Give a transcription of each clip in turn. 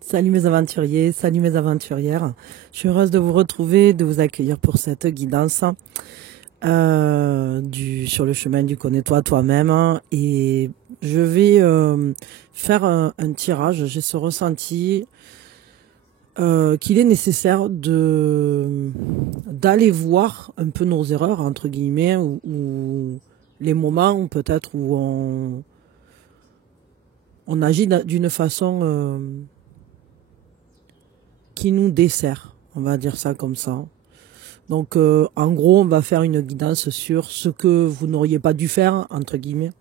Salut mes aventuriers, salut mes aventurières. Je suis heureuse de vous retrouver, de vous accueillir pour cette guidance sur le chemin du connais-toi toi-même. Et je vais faire un tirage. J'ai ce ressenti qu'il est nécessaire d'aller voir un peu nos erreurs, entre guillemets, ou les moments peut-être où on agit d'une façon qui nous dessert, on va dire ça comme ça. Donc en gros, on va faire une guidance sur ce que vous n'auriez pas dû faire, entre guillemets.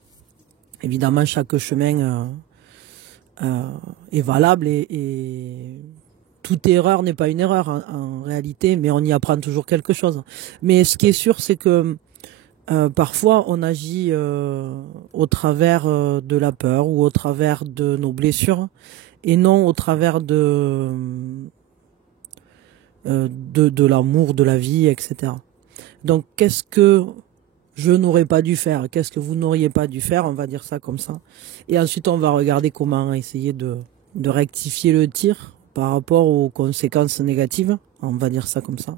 Évidemment, chaque chemin est valable et toute erreur n'est pas une erreur en réalité, mais on y apprend toujours quelque chose. Mais ce qui est sûr, c'est que parfois on agit au travers de la peur ou au travers de nos blessures et non au travers de l'amour, de la vie, etc. Donc qu'est-ce que je n'aurais pas dû faire? Qu'est-ce que vous n'auriez pas dû faire? On va dire ça comme ça. Et ensuite on va regarder comment essayer de rectifier le tir par rapport aux conséquences négatives. On va dire ça comme ça.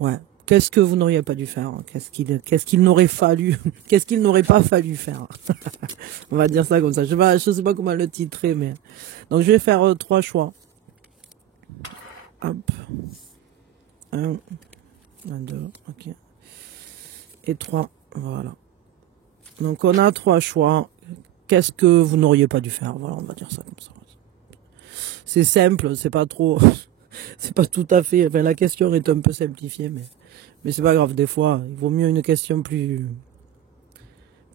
Ouais. Qu'est-ce que vous n'auriez pas dû faire? Qu'est-ce qu'il n'aurait fallu? Qu'est-ce qu'il n'aurait pas fallu faire? On va dire ça comme ça. Je sais pas comment le titrer, mais donc je vais faire 3 choix. Hop. 1, 2, ok. Et 3, voilà. Donc on a 3 choix. Qu'est-ce que vous n'auriez pas dû faire? Voilà, on va dire ça comme ça. C'est simple, c'est pas trop... c'est pas tout à fait... Enfin, la question est un peu simplifiée, mais c'est pas grave. Des fois, il vaut mieux une question plus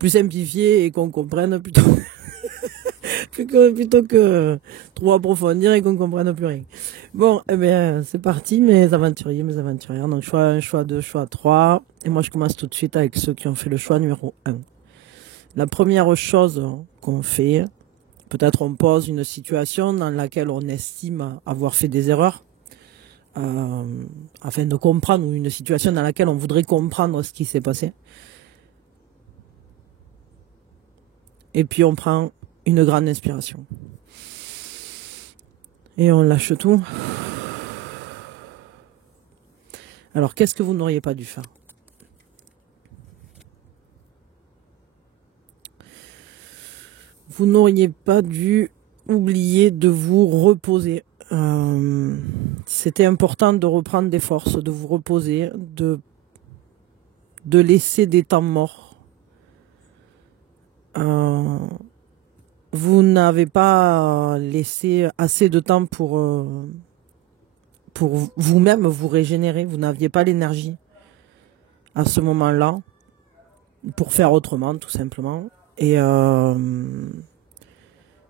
simplifiée et qu'on comprenne plutôt... plutôt que trop approfondir et qu'on comprenne plus rien. Bon, eh bien, c'est parti, mes aventuriers, mes aventurières. Donc, choix 1, choix 2, choix 3. Et moi, je commence tout de suite avec ceux qui ont fait le choix numéro 1. La première chose qu'on fait, peut-être on pose une situation dans laquelle on estime avoir fait des erreurs, afin de comprendre, ou une situation dans laquelle on voudrait comprendre ce qui s'est passé. Et puis, on prend une grande inspiration. Et on lâche tout. Alors, qu'est-ce que vous n'auriez pas dû faire? Vous n'auriez pas dû oublier de vous reposer. C'était important de reprendre des forces, de vous reposer, de laisser des temps morts. Vous n'avez pas laissé assez de temps pour vous-même vous régénérer. Vous n'aviez pas l'énergie à ce moment-là pour faire autrement, tout simplement. Et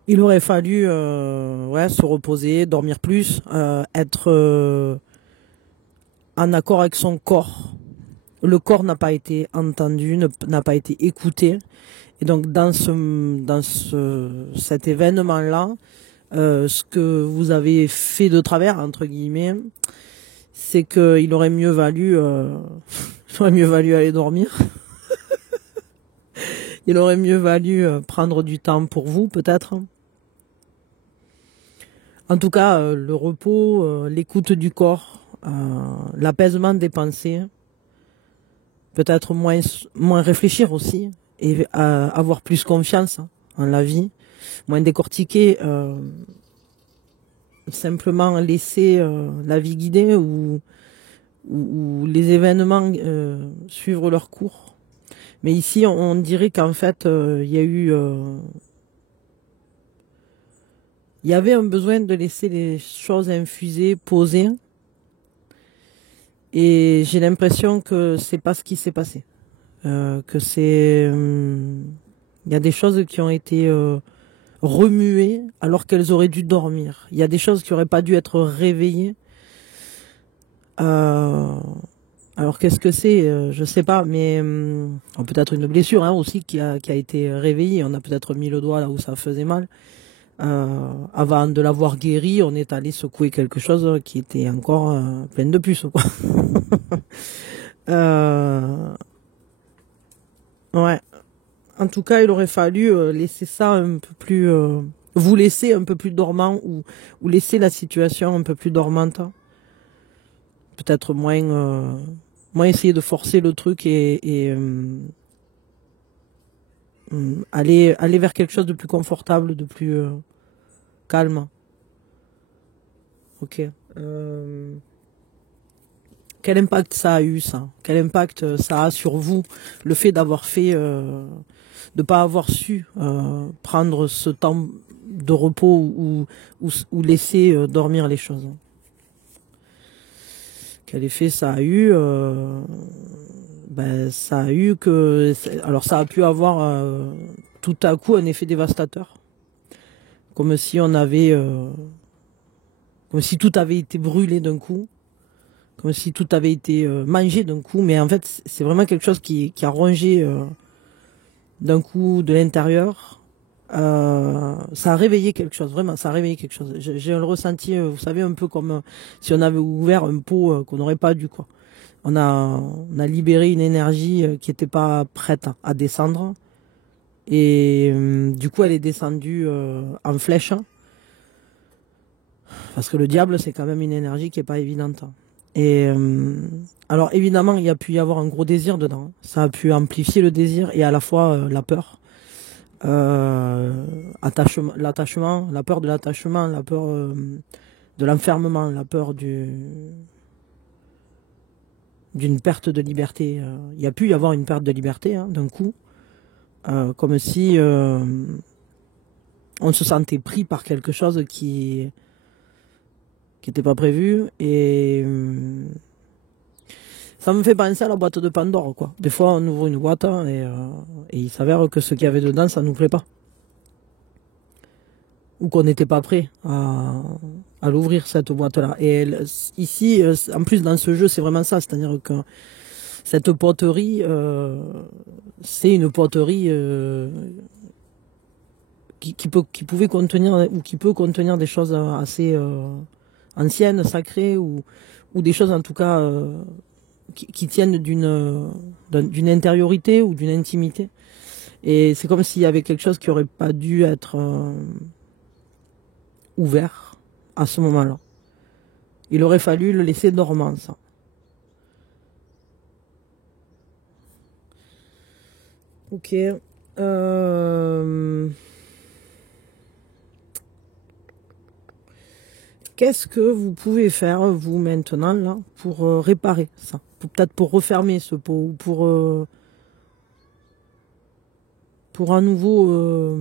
il aurait fallu se reposer, dormir plus, être en accord avec son corps. Le corps n'a pas été entendu, n'a pas été écouté. Et donc dans cet événement-là, ce que vous avez fait de travers, entre guillemets, c'est qu'il aurait mieux valu aller dormir. Il aurait mieux valu prendre du temps pour vous, peut-être. En tout cas, le repos, l'écoute du corps, l'apaisement des pensées, peut-être moins réfléchir aussi, et avoir plus confiance en la vie, moins décortiquer, simplement laisser la vie guider ou les événements suivre leur cours. Mais ici, on dirait qu'en fait, il y avait un besoin de laisser les choses infuser, poser. Et j'ai l'impression que c'est pas ce qui s'est passé. Que c'est... Il y a des choses qui ont été remuées alors qu'elles auraient dû dormir. Il y a des choses qui auraient pas dû être réveillées. Alors qu'est-ce que c'est? Je sais pas, mais peut-être une blessure aussi qui a été réveillée. On a peut-être mis le doigt là où ça faisait mal. Avant de l'avoir guéri, on est allé secouer quelque chose qui était encore plein de puces, quoi. Ouais. En tout cas, il aurait fallu laisser ça un peu plus vous laisser un peu plus dormant ou laisser la situation un peu plus dormante. Peut-être moins essayer de forcer le truc et aller vers quelque chose de plus confortable, de plus calme. Ok. Quel impact ça a eu, ça? Quel impact ça a sur vous, le fait d'avoir fait, de pas avoir su prendre ce temps de repos ou laisser dormir les choses? Quel effet ça a eu? Ben, ça a eu que... Alors ça a pu avoir tout à coup un effet dévastateur. Comme si on avait... comme si tout avait été brûlé d'un coup. Comme si tout avait été mangé d'un coup. Mais en fait, c'est vraiment quelque chose qui a rongé d'un coup de l'intérieur. Ça a réveillé quelque chose, vraiment, ça a réveillé quelque chose. J'ai le ressenti, vous savez, un peu comme si on avait ouvert un pot qu'on n'aurait pas dû, quoi. On a libéré une énergie qui n'était pas prête à descendre. Et du coup, elle est descendue en flèche. Parce que le diable, c'est quand même une énergie qui n'est pas évidente. Et alors, évidemment, il y a pu y avoir un gros désir dedans. Ça a pu amplifier le désir et à la fois la peur. L'attachement, la peur de l'attachement, la peur de l'enfermement, la peur d'une perte de liberté. Il y a pu y avoir une perte de liberté hein, d'un coup, comme si on se sentait pris par quelque chose qui n'était pas prévu. Et ça me fait penser à la boîte de Pandore, quoi. Des fois, on ouvre une boîte hein, et il s'avère que ce qu'il y avait dedans, ça nous plaît pas. Ou qu'on n'était pas prêt à l'ouvrir, cette boîte-là. Et ici, en plus, dans ce jeu, c'est vraiment ça. C'est-à-dire que cette poterie, c'est une poterie qui pouvait contenir, ou qui peut contenir des choses assez anciennes, sacrées, ou des choses, en tout cas, qui tiennent d'une intériorité ou d'une intimité. Et c'est comme s'il y avait quelque chose qui aurait pas dû être ouvert à ce moment-là. Il aurait fallu le laisser dormant, ça. Ok. Qu'est-ce que vous pouvez faire, vous, maintenant, là, pour réparer ça? Peut-être pour refermer ce pot, ou pour à nouveau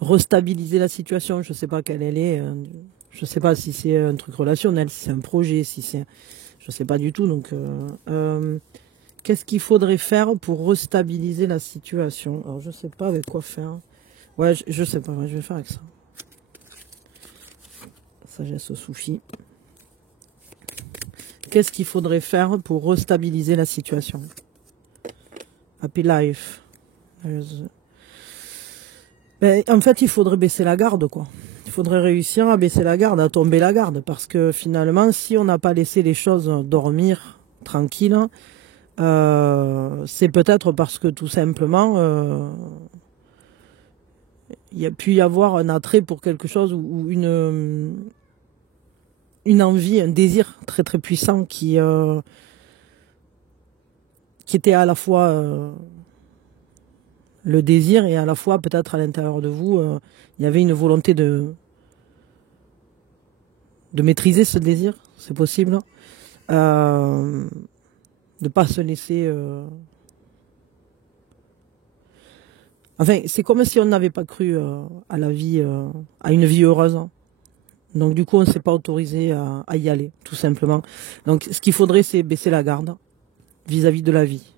restabiliser la situation. Je sais pas quelle elle est. Je sais pas si c'est un truc relationnel, si c'est un projet, si c'est... Je sais pas du tout. Donc, qu'est-ce qu'il faudrait faire pour restabiliser la situation? Alors, je sais pas avec quoi faire. Ouais, je sais pas. Ouais, je vais faire avec ça. Sagesse Soufi. Qu'est-ce qu'il faudrait faire pour restabiliser la situation? Happy Life. Ben, en fait, il faudrait baisser la garde, quoi. Il faudrait réussir à baisser la garde, à tomber la garde. Parce que finalement, si on n'a pas laissé les choses dormir tranquilles, c'est peut-être parce que tout simplement, il y a pu y avoir un attrait pour quelque chose ou une envie, un désir très très puissant qui était à la fois le désir et à la fois peut-être à l'intérieur de vous, il y avait une volonté de maîtriser ce désir, c'est possible, de pas se laisser... Enfin, c'est comme si on n'avait pas cru à la vie, à une vie heureuse. Donc du coup, on ne s'est pas autorisé à y aller, tout simplement. Donc ce qu'il faudrait, c'est baisser la garde vis-à-vis de la vie.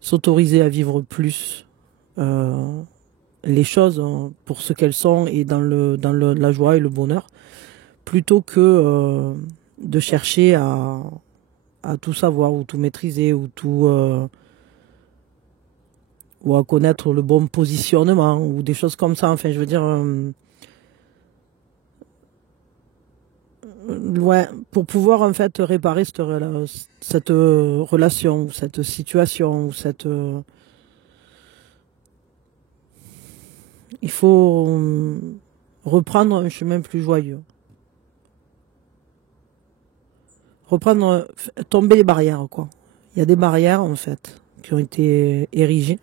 S'autoriser à vivre plus les choses pour ce qu'elles sont et dans la joie et le bonheur, plutôt que de chercher à tout savoir ou tout maîtriser ou tout... ou à connaître le bon positionnement ou des choses comme ça. Enfin, je veux dire... ouais, pour pouvoir en fait réparer cette relation, cette situation, cette Il faut reprendre un chemin plus joyeux. Reprendre, tomber les barrières, quoi. Il y a des barrières, en fait, qui ont été érigées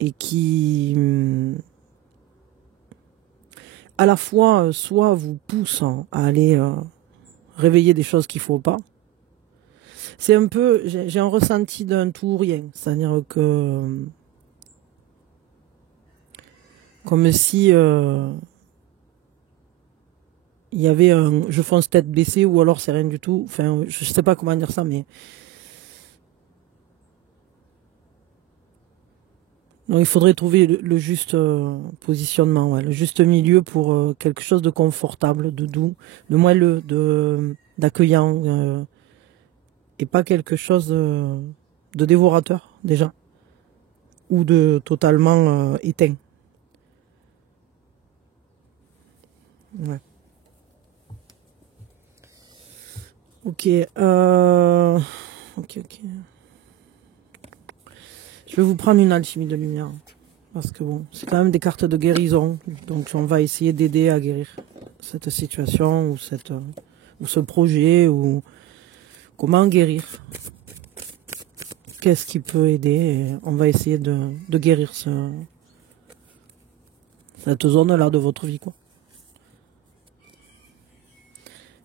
et qui, à la fois, soit vous poussent à aller réveiller des choses qu'il ne faut pas. C'est un peu, j'ai un ressenti d'un tout ou rien. C'est-à-dire que, comme si il y avait un je fonce tête baissée ou alors c'est rien du tout. Enfin, je sais pas comment dire ça, mais donc il faudrait trouver le juste positionnement, ouais, le juste milieu pour quelque chose de confortable, de doux, de moelleux, d'accueillant, et pas quelque chose de dévorateur déjà ou de totalement éteint. Ouais. Ok, ok. Je vais vous prendre une alchimie de lumière. Parce que bon, c'est quand même des cartes de guérison. Donc on va essayer d'aider à guérir cette situation ou ce projet ou comment guérir. Qu'est-ce qui peut aider et on va essayer de guérir cette zone-là de votre vie, quoi.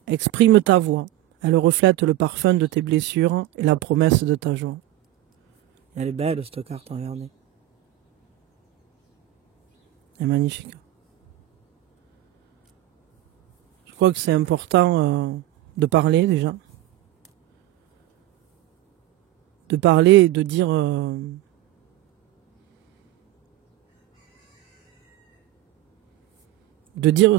Exprime ta voix. Elle reflète le parfum de tes blessures et la promesse de ta joie. Elle est belle cette carte, regardez. Elle est magnifique. Je crois que c'est important de parler déjà. De parler et de dire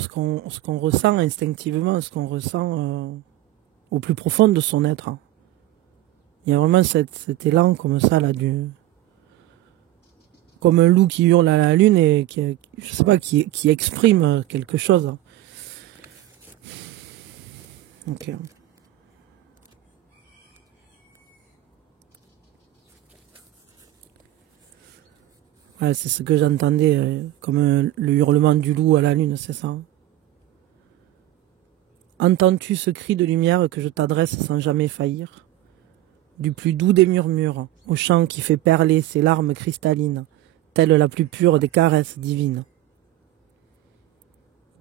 ce qu'on ressent instinctivement, ce qu'on ressent au plus profond de son être. Il y a vraiment cet élan comme ça là, comme un loup qui hurle à la lune et je sais pas, qui exprime quelque chose. Ok. Ouais, c'est ce que j'entendais, comme le hurlement du loup à la lune, c'est ça. Entends-tu ce cri de lumière que je t'adresse sans jamais faillir? Du plus doux des murmures, au chant qui fait perler ses larmes cristallines, telle la plus pure des caresses divines.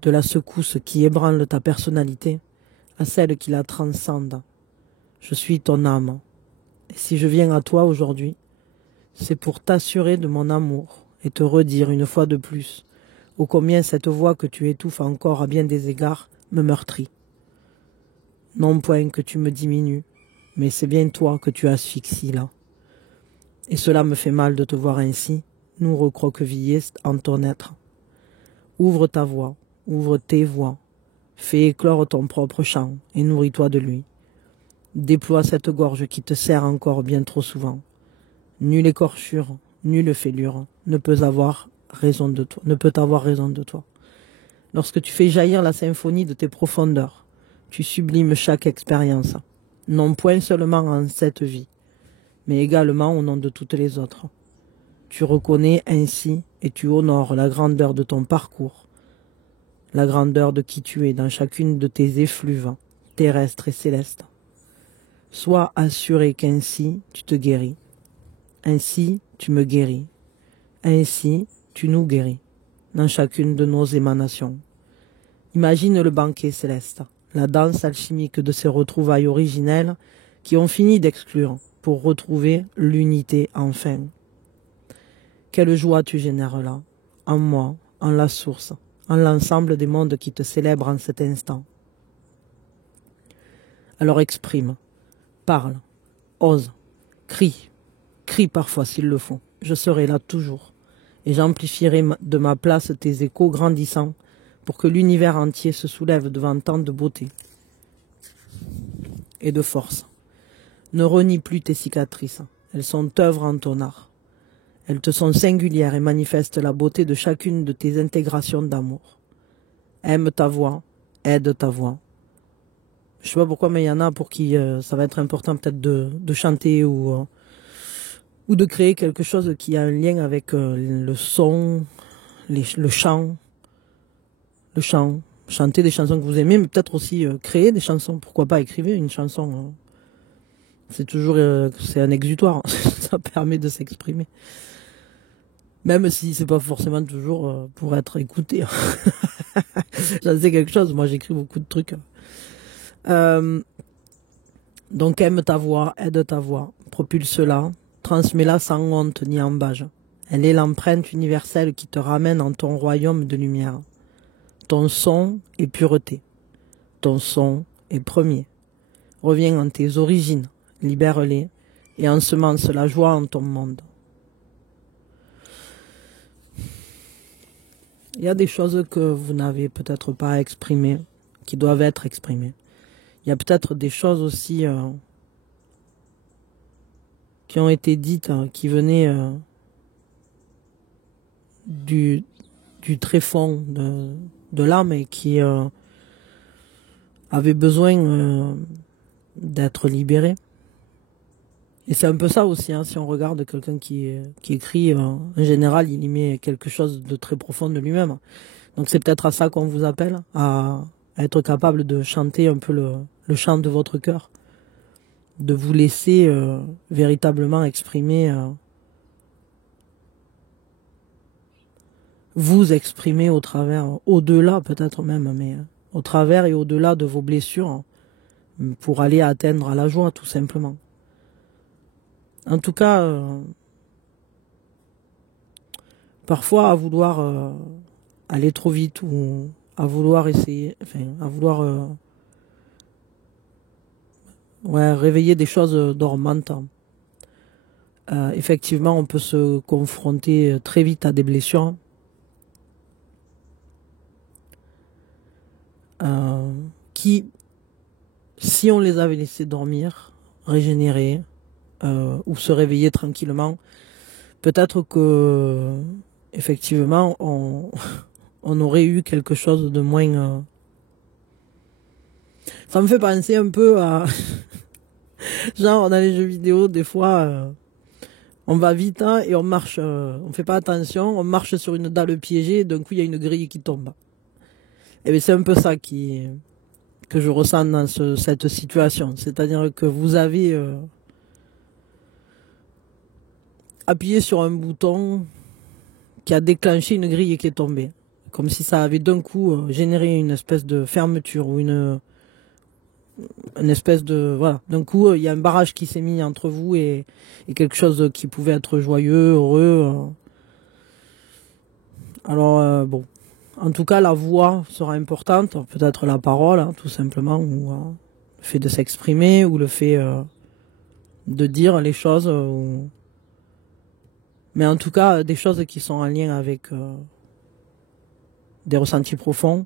De la secousse qui ébranle ta personnalité à celle qui la transcende. Je suis ton âme. Et si je viens à toi aujourd'hui, c'est pour t'assurer de mon amour et te redire une fois de plus ô combien cette voix que tu étouffes encore à bien des égards me meurtrit. Non point que tu me diminues, mais c'est bien toi que tu asphyxies là. Et cela me fait mal de te voir ainsi, nous recroquevillés en ton être. Ouvre ta voix, ouvre tes voix, fais éclore ton propre chant et nourris-toi de lui. Déploie cette gorge qui te serre encore bien trop souvent. Nulle écorchure, nulle fêlure ne peut avoir raison de toi. Lorsque tu fais jaillir la symphonie de tes profondeurs, tu sublimes chaque expérience, non point seulement en cette vie, mais également au nom de toutes les autres. Tu reconnais ainsi et tu honores la grandeur de ton parcours, la grandeur de qui tu es dans chacune de tes effluves, terrestres et célestes. Sois assuré qu'ainsi tu te guéris, ainsi tu me guéris, ainsi tu nous guéris, dans chacune de nos émanations. Imagine le banquet céleste, la danse alchimique de ces retrouvailles originelles qui ont fini d'exclure pour retrouver l'unité enfin. Quelle joie tu génères là, en moi, en la source, en l'ensemble des mondes qui te célèbrent en cet instant. Alors exprime, parle, ose, crie parfois s'il le faut, je serai là toujours, et j'amplifierai de ma place tes échos grandissants pour que l'univers entier se soulève devant tant de beauté et de force. Ne renie plus tes cicatrices, elles sont œuvres en ton art. Elles te sont singulières et manifestent la beauté de chacune de tes intégrations d'amour. Aime ta voix, aide ta voix. Je sais pas pourquoi, mais il y en a pour qui ça va être important peut-être de chanter ou ou de créer quelque chose qui a un lien avec le son, le chant, chanter des chansons que vous aimez, mais peut-être aussi créer des chansons. Pourquoi pas écrire une chanson, hein. C'est toujours, c'est un exutoire, ça permet de s'exprimer. Même si c'est pas forcément toujours pour être écouté. J'en sais quelque chose, moi j'écris beaucoup de trucs. Donc aime ta voix, aide ta voix, propulse-la, transmets-la sans honte ni embâge. Elle est l'empreinte universelle qui te ramène en ton royaume de lumière. Ton son est pureté. Ton son est premier. Reviens en tes origines, libère-les et ensemence la joie en ton monde. Il y a des choses que vous n'avez peut-être pas exprimées, qui doivent être exprimées. Il y a peut-être des choses aussi qui ont été dites, qui venaient du tréfonds de l'âme et qui avaient besoin d'être libérées. Et c'est un peu ça aussi, hein, si on regarde quelqu'un qui écrit, en général, il y met quelque chose de très profond de lui-même. Donc c'est peut-être à ça qu'on vous appelle, à être capable de chanter un peu le chant de votre cœur, de vous laisser véritablement exprimer, vous exprimer au travers, au-delà peut-être même, mais au travers et au-delà de vos blessures, pour aller atteindre à la joie tout simplement. En tout cas, parfois à vouloir aller trop vite ou à vouloir essayer, enfin à vouloir réveiller des choses dormantes. Effectivement, on peut se confronter très vite à des blessures qui, si on les avait laissées dormir, régénérer ou se réveiller tranquillement, peut-être que effectivement on aurait eu quelque chose de moins. Ça me fait penser un peu à genre dans les jeux vidéo, des fois on va vite hein, et on marche, on fait pas attention, on marche sur une dalle piégée et d'un coup il y a une grille qui tombe. Et bien c'est un peu ça que je ressens dans cette situation. C'est-à-dire que vous avez appuyé sur un bouton qui a déclenché une grille qui est tombée. Comme si ça avait d'un coup généré une espèce de fermeture ou une espèce de... Voilà. D'un coup, il y a un barrage qui s'est mis entre vous et quelque chose qui pouvait être joyeux, heureux. Alors, bon. En tout cas, la voix sera importante. Peut-être la parole, hein, tout simplement. Ou le fait de s'exprimer ou le fait de dire les choses. Mais en tout cas, des choses qui sont en lien avec des ressentis profonds.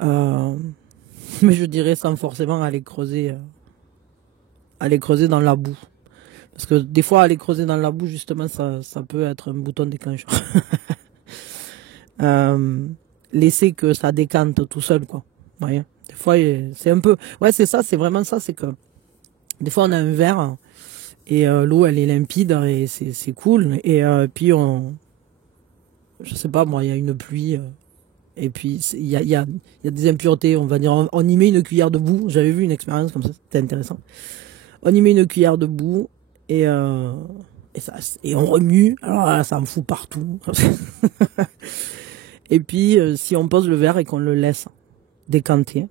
Mais je dirais sans forcément aller creuser dans la boue. Parce que des fois, aller creuser dans la boue, justement, ça peut être un bouton déclencheur. Laisser que ça décante tout seul, quoi. Vous voyez, des fois, c'est un peu... Ouais, c'est ça, c'est vraiment ça, c'est que... Des fois, on a un verre, et l'eau, elle est limpide, et c'est cool. Et puis, je sais pas, moi, il y a une pluie... Et puis, il y a des impuretés, on va dire. On y met une cuillère de boue. J'avais vu une expérience comme ça, c'était intéressant. On y met une cuillère de boue et on remue. Alors là, ça en fout partout. Et puis, si on pose le verre et qu'on le laisse décanter,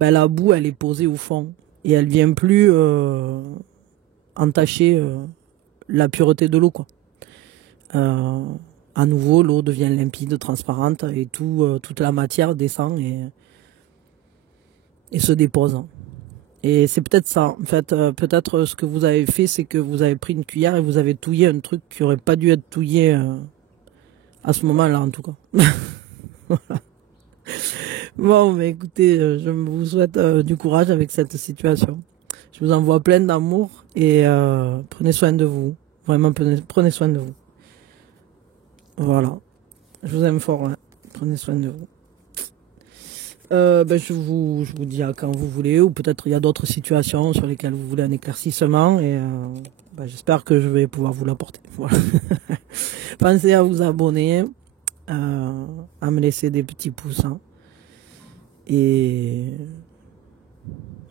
ben, la boue, elle est posée au fond. Et elle vient plus entacher la pureté de l'eau, quoi. À nouveau, l'eau devient limpide, transparente et toute la matière descend et se dépose. Et c'est peut-être ça. En fait, peut-être ce que vous avez fait, c'est que vous avez pris une cuillère et vous avez touillé un truc qui aurait pas dû être touillé à ce moment-là, en tout cas. Voilà. Bon, mais écoutez, je vous souhaite du courage avec cette situation. Je vous envoie plein d'amour et prenez soin de vous. Vraiment, prenez soin de vous. Voilà. Je vous aime fort. Hein. Prenez soin de vous. Je vous dis à quand vous voulez, ou peut-être il y a d'autres situations sur lesquelles vous voulez un éclaircissement. Et Ben, j'espère que je vais pouvoir vous l'apporter. Voilà. Pensez à vous abonner, à me laisser des petits pouces. Hein. Et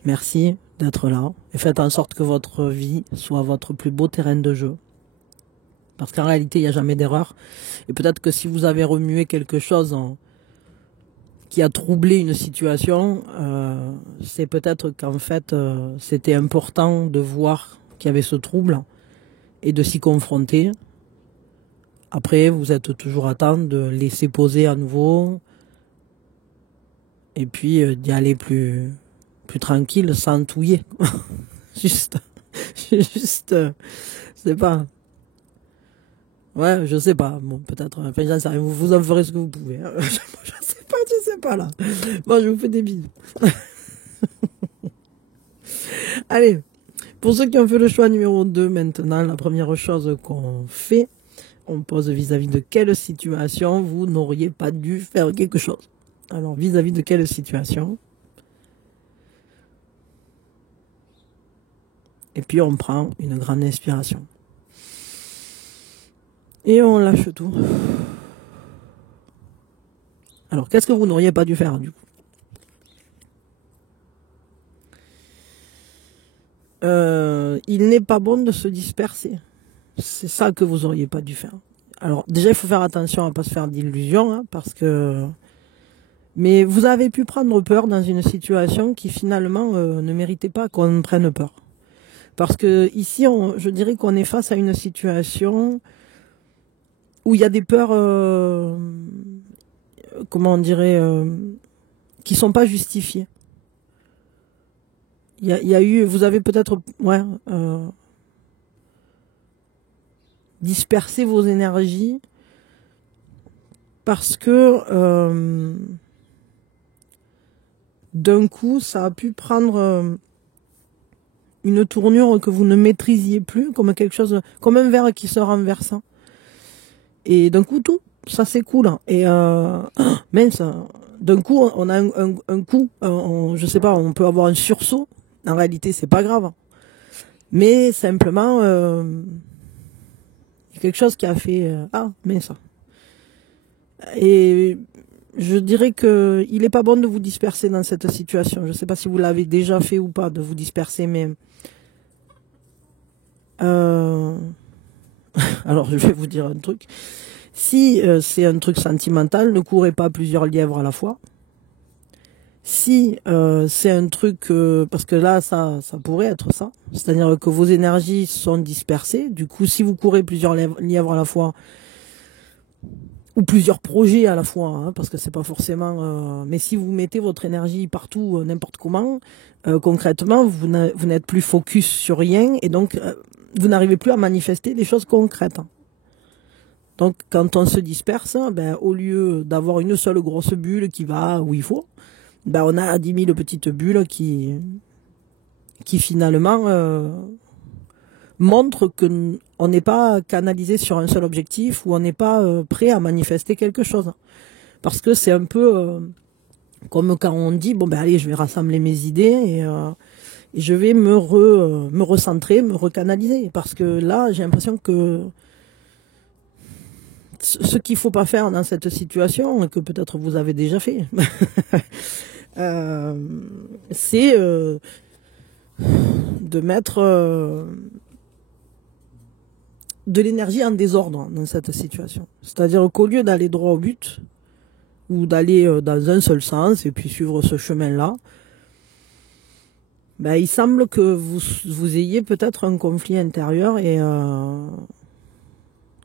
merci d'être là. Et faites en sorte que votre vie soit votre plus beau terrain de jeu. Parce qu'en réalité, il n'y a jamais d'erreur. Et peut-être que si vous avez remué quelque chose qui a troublé une situation, c'est peut-être qu'en fait, c'était important de voir qu'il y avait ce trouble et de s'y confronter. Après, vous êtes toujours à temps de laisser poser à nouveau et puis d'y aller plus tranquille, sans touiller. juste, je sais pas. Ouais, je sais pas. Bon, peut-être. Enfin, j'en sais rien. Vous en ferez ce que vous pouvez. Hein. Je sais pas là. Bon, je vous fais des bisous. Allez. Pour ceux qui ont fait le choix numéro 2, maintenant, la première chose qu'on fait, on pose vis-à-vis de quelle situation vous n'auriez pas dû faire quelque chose. Alors, vis-à-vis de quelle situation? Et puis, on prend une grande inspiration. Et on lâche tout. Alors, qu'est-ce que vous n'auriez pas dû faire, du coup? Il n'est pas bon de se disperser. C'est ça que vous auriez pas dû faire. Alors, déjà, il faut faire attention à pas se faire d'illusions, hein, parce que... Mais vous avez pu prendre peur dans une situation qui, finalement, ne méritait pas qu'on prenne peur. Parce que ici, je dirais qu'on est face à une situation où il y a des peurs, comment on dirait, qui sont pas justifiées. Il y a eu, vous avez peut-être, ouais, dispersé vos énergies parce que d'un coup, ça a pu prendre une tournure que vous ne maîtrisiez plus, comme quelque chose, comme un verre qui se renverse. Et d'un coup, tout, ça s'écoule. Et mince, d'un coup, on a un coup, je sais pas, on peut avoir un sursaut. En réalité, c'est pas grave. Mais simplement, il y a quelque chose qui a fait ah, mince. Et je dirais que il est pas bon de vous disperser dans cette situation. Je sais pas si vous l'avez déjà fait ou pas, de vous disperser, mais alors je vais vous dire un truc. Si c'est un truc sentimental, ne courez pas plusieurs lièvres à la fois. Si c'est un truc, parce que là, ça pourrait être ça, c'est-à-dire que vos énergies sont dispersées. Du coup, si vous courez plusieurs lièvres à la fois, ou plusieurs projets à la fois, hein, parce que c'est pas forcément... mais si vous mettez votre énergie partout, n'importe comment, concrètement, vous n'êtes plus focus sur rien, et donc vous n'arrivez plus à manifester des choses concrètes. Donc quand on se disperse, ben, au lieu d'avoir une seule grosse bulle qui va où il faut, ben, on a 10 000 petites bulles qui finalement montrent qu'on n'est pas canalisé sur un seul objectif ou on n'est pas prêt à manifester quelque chose. Parce que c'est un peu comme quand on dit, bon ben allez, je vais rassembler mes idées et je vais me recentrer, me recanaliser. Parce que là, j'ai l'impression que ce qu'il faut pas faire dans cette situation, et que peut-être vous avez déjà fait, c'est de mettre de l'énergie en désordre dans cette situation. C'est-à-dire qu'au lieu d'aller droit au but, ou d'aller dans un seul sens, et puis suivre ce chemin-là, ben, il semble que vous ayez peut-être un conflit intérieur et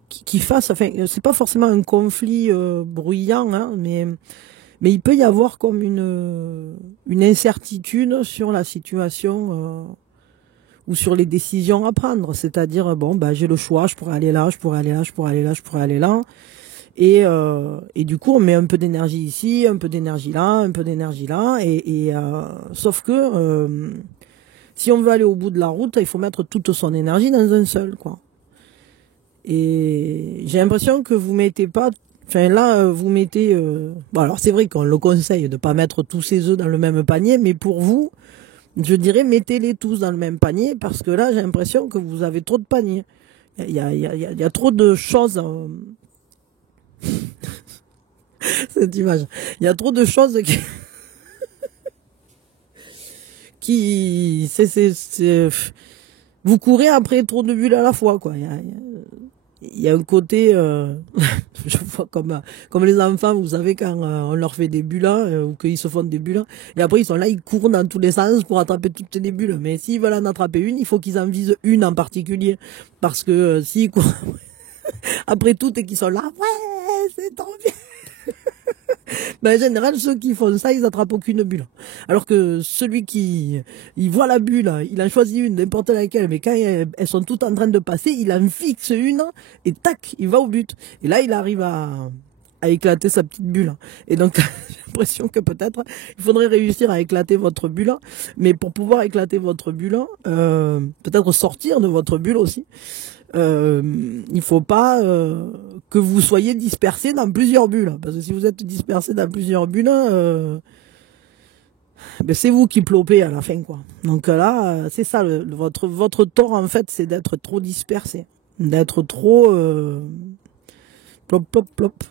qui fasse, enfin, c'est pas forcément un conflit bruyant, hein, mais il peut y avoir comme une incertitude sur la situation ou sur les décisions à prendre. C'est-à-dire, bon, bah, j'ai le choix, je pourrais aller là, je pourrais aller là, je pourrais aller là, je pourrais aller là. Et du coup, on met un peu d'énergie ici, un peu d'énergie là, un peu d'énergie là. Sauf que si on veut aller au bout de la route, il faut mettre toute son énergie dans un seul, quoi. Et j'ai l'impression que vous mettez pas... Enfin là, vous mettez... Bon, alors c'est vrai qu'on le conseille de pas mettre tous ses œufs dans le même panier, mais pour vous, Je dirais, mettez-les tous dans le même panier, parce que là, j'ai l'impression que vous avez trop de paniers. Il y a trop de choses, cette image. Il y a trop de choses vous courez après trop de bulles à la fois, quoi. Il y a un côté, je vois comme les enfants, vous savez, quand on leur fait des bulles, ou qu'ils se font des bulles, et après ils sont là, ils courent dans tous les sens pour attraper toutes les bulles. Mais s'ils veulent en attraper une, il faut qu'ils en visent une en particulier. Parce que s'ils courent après toutes et qu'ils sont là, ouais, c'est trop bien. Ben, en général, ceux qui font ça, ils attrapent aucune bulle. Alors que celui il voit la bulle, il en choisit une, n'importe laquelle, mais quand elles sont toutes en train de passer, il en fixe une, et tac, il va au but. Et là, il arrive à éclater sa petite bulle. Et donc, j'ai l'impression que peut-être, il faudrait réussir à éclater votre bulle. Mais pour pouvoir éclater votre bulle, peut-être sortir de votre bulle aussi, il faut pas que vous soyez dispersé dans plusieurs bulles. Parce que si vous êtes dispersé dans plusieurs bulles, ben c'est vous qui plopez à la fin, quoi. Donc là, c'est ça, votre tort, en fait, c'est d'être trop dispersé. D'être trop plop, plop, plop.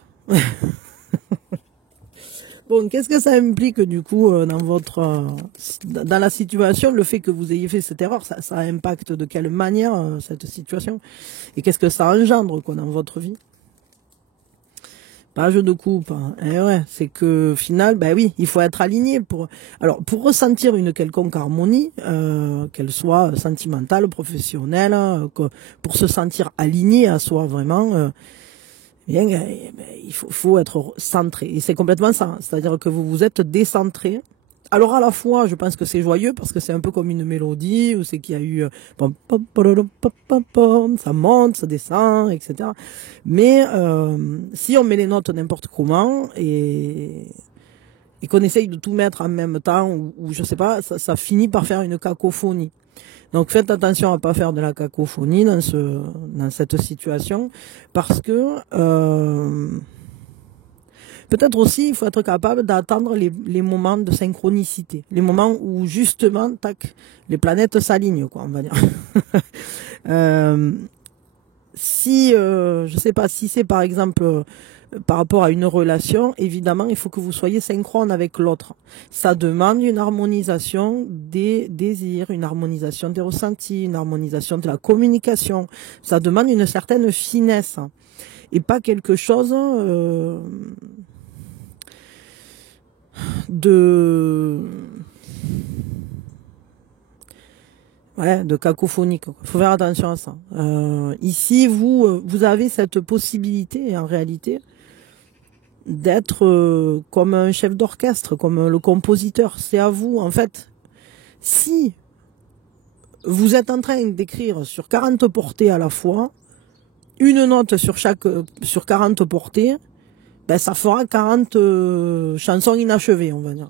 Bon, qu'est-ce que ça implique du coup dans la situation, le fait que vous ayez fait cette erreur, ça impacte de quelle manière cette situation, et qu'est-ce que ça engendre, quoi, dans votre vie? Page de coupe, hein. Eh ouais, c'est que au final, ben oui, il faut être aligné pour ressentir une quelconque harmonie, qu'elle soit sentimentale, professionnelle, pour se sentir aligné à soi vraiment. Bien, il faut être centré. Et c'est complètement ça. C'est-à-dire que vous vous êtes décentré. Alors à la fois, je pense que c'est joyeux parce que c'est un peu comme une mélodie, où c'est qu'il y a eu ça monte, ça descend, etc. Mais si on met les notes n'importe comment et qu'on essaye de tout mettre en même temps, ou je sais pas, ça finit par faire une cacophonie. Donc faites attention à pas faire de la cacophonie dans cette situation, parce que peut-être aussi il faut être capable d'attendre les moments de synchronicité, les moments où justement tac, les planètes s'alignent, quoi, on va dire. Si je sais pas, si c'est par exemple par rapport à une relation, évidemment, il faut que vous soyez synchrone avec l'autre. Ça demande une harmonisation des désirs, une harmonisation des ressentis, une harmonisation de la communication. Ça demande une certaine finesse et pas quelque chose de cacophonique. Il faut faire attention à ça. Ici, vous avez cette possibilité, en réalité, d'être comme un chef d'orchestre, comme le compositeur. C'est à vous, en fait. Si vous êtes en train d'écrire sur 40 portées à la fois, une note sur 40 portées, ben ça fera 40 chansons inachevées, on va dire.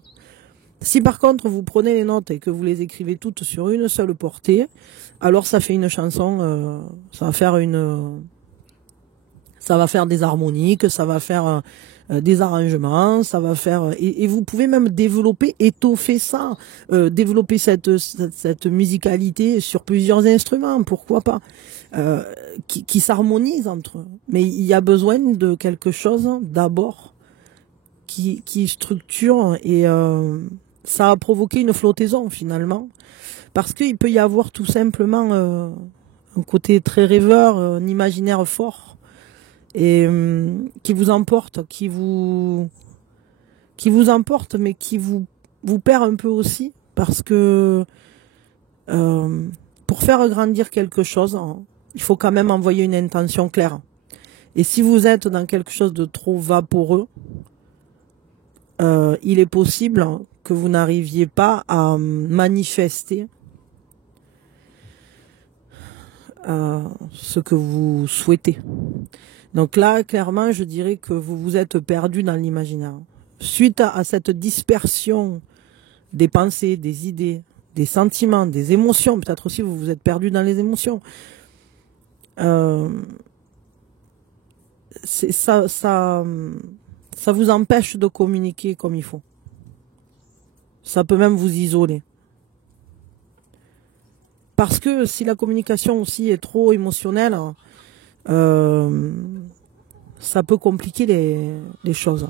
Si par contre vous prenez les notes et que vous les écrivez toutes sur une seule portée, alors ça fait une chanson, ça va faire des harmoniques, ça va faire des arrangements, ça va faire et vous pouvez même développer, étoffer ça, développer cette musicalité sur plusieurs instruments, pourquoi pas, qui s'harmonisent entre eux. Mais il y a besoin de quelque chose d'abord qui structure, et ça a provoqué une flottaison finalement, parce qu'il peut y avoir tout simplement un côté très rêveur, un imaginaire fort, et qui vous emporte, qui vous emporte, mais qui vous perd un peu aussi, parce que pour faire grandir quelque chose, il faut quand même envoyer une intention claire. Et si vous êtes dans quelque chose de trop vaporeux, il est possible que vous n'arriviez pas à manifester ce que vous souhaitez. Donc là, clairement, je dirais que vous vous êtes perdu dans l'imaginaire. Suite à cette dispersion des pensées, des idées, des sentiments, des émotions, peut-être aussi vous vous êtes perdu dans les émotions. Ça vous empêche de communiquer comme il faut. Ça peut même vous isoler. Parce que si la communication aussi est trop émotionnelle, ça peut compliquer les choses.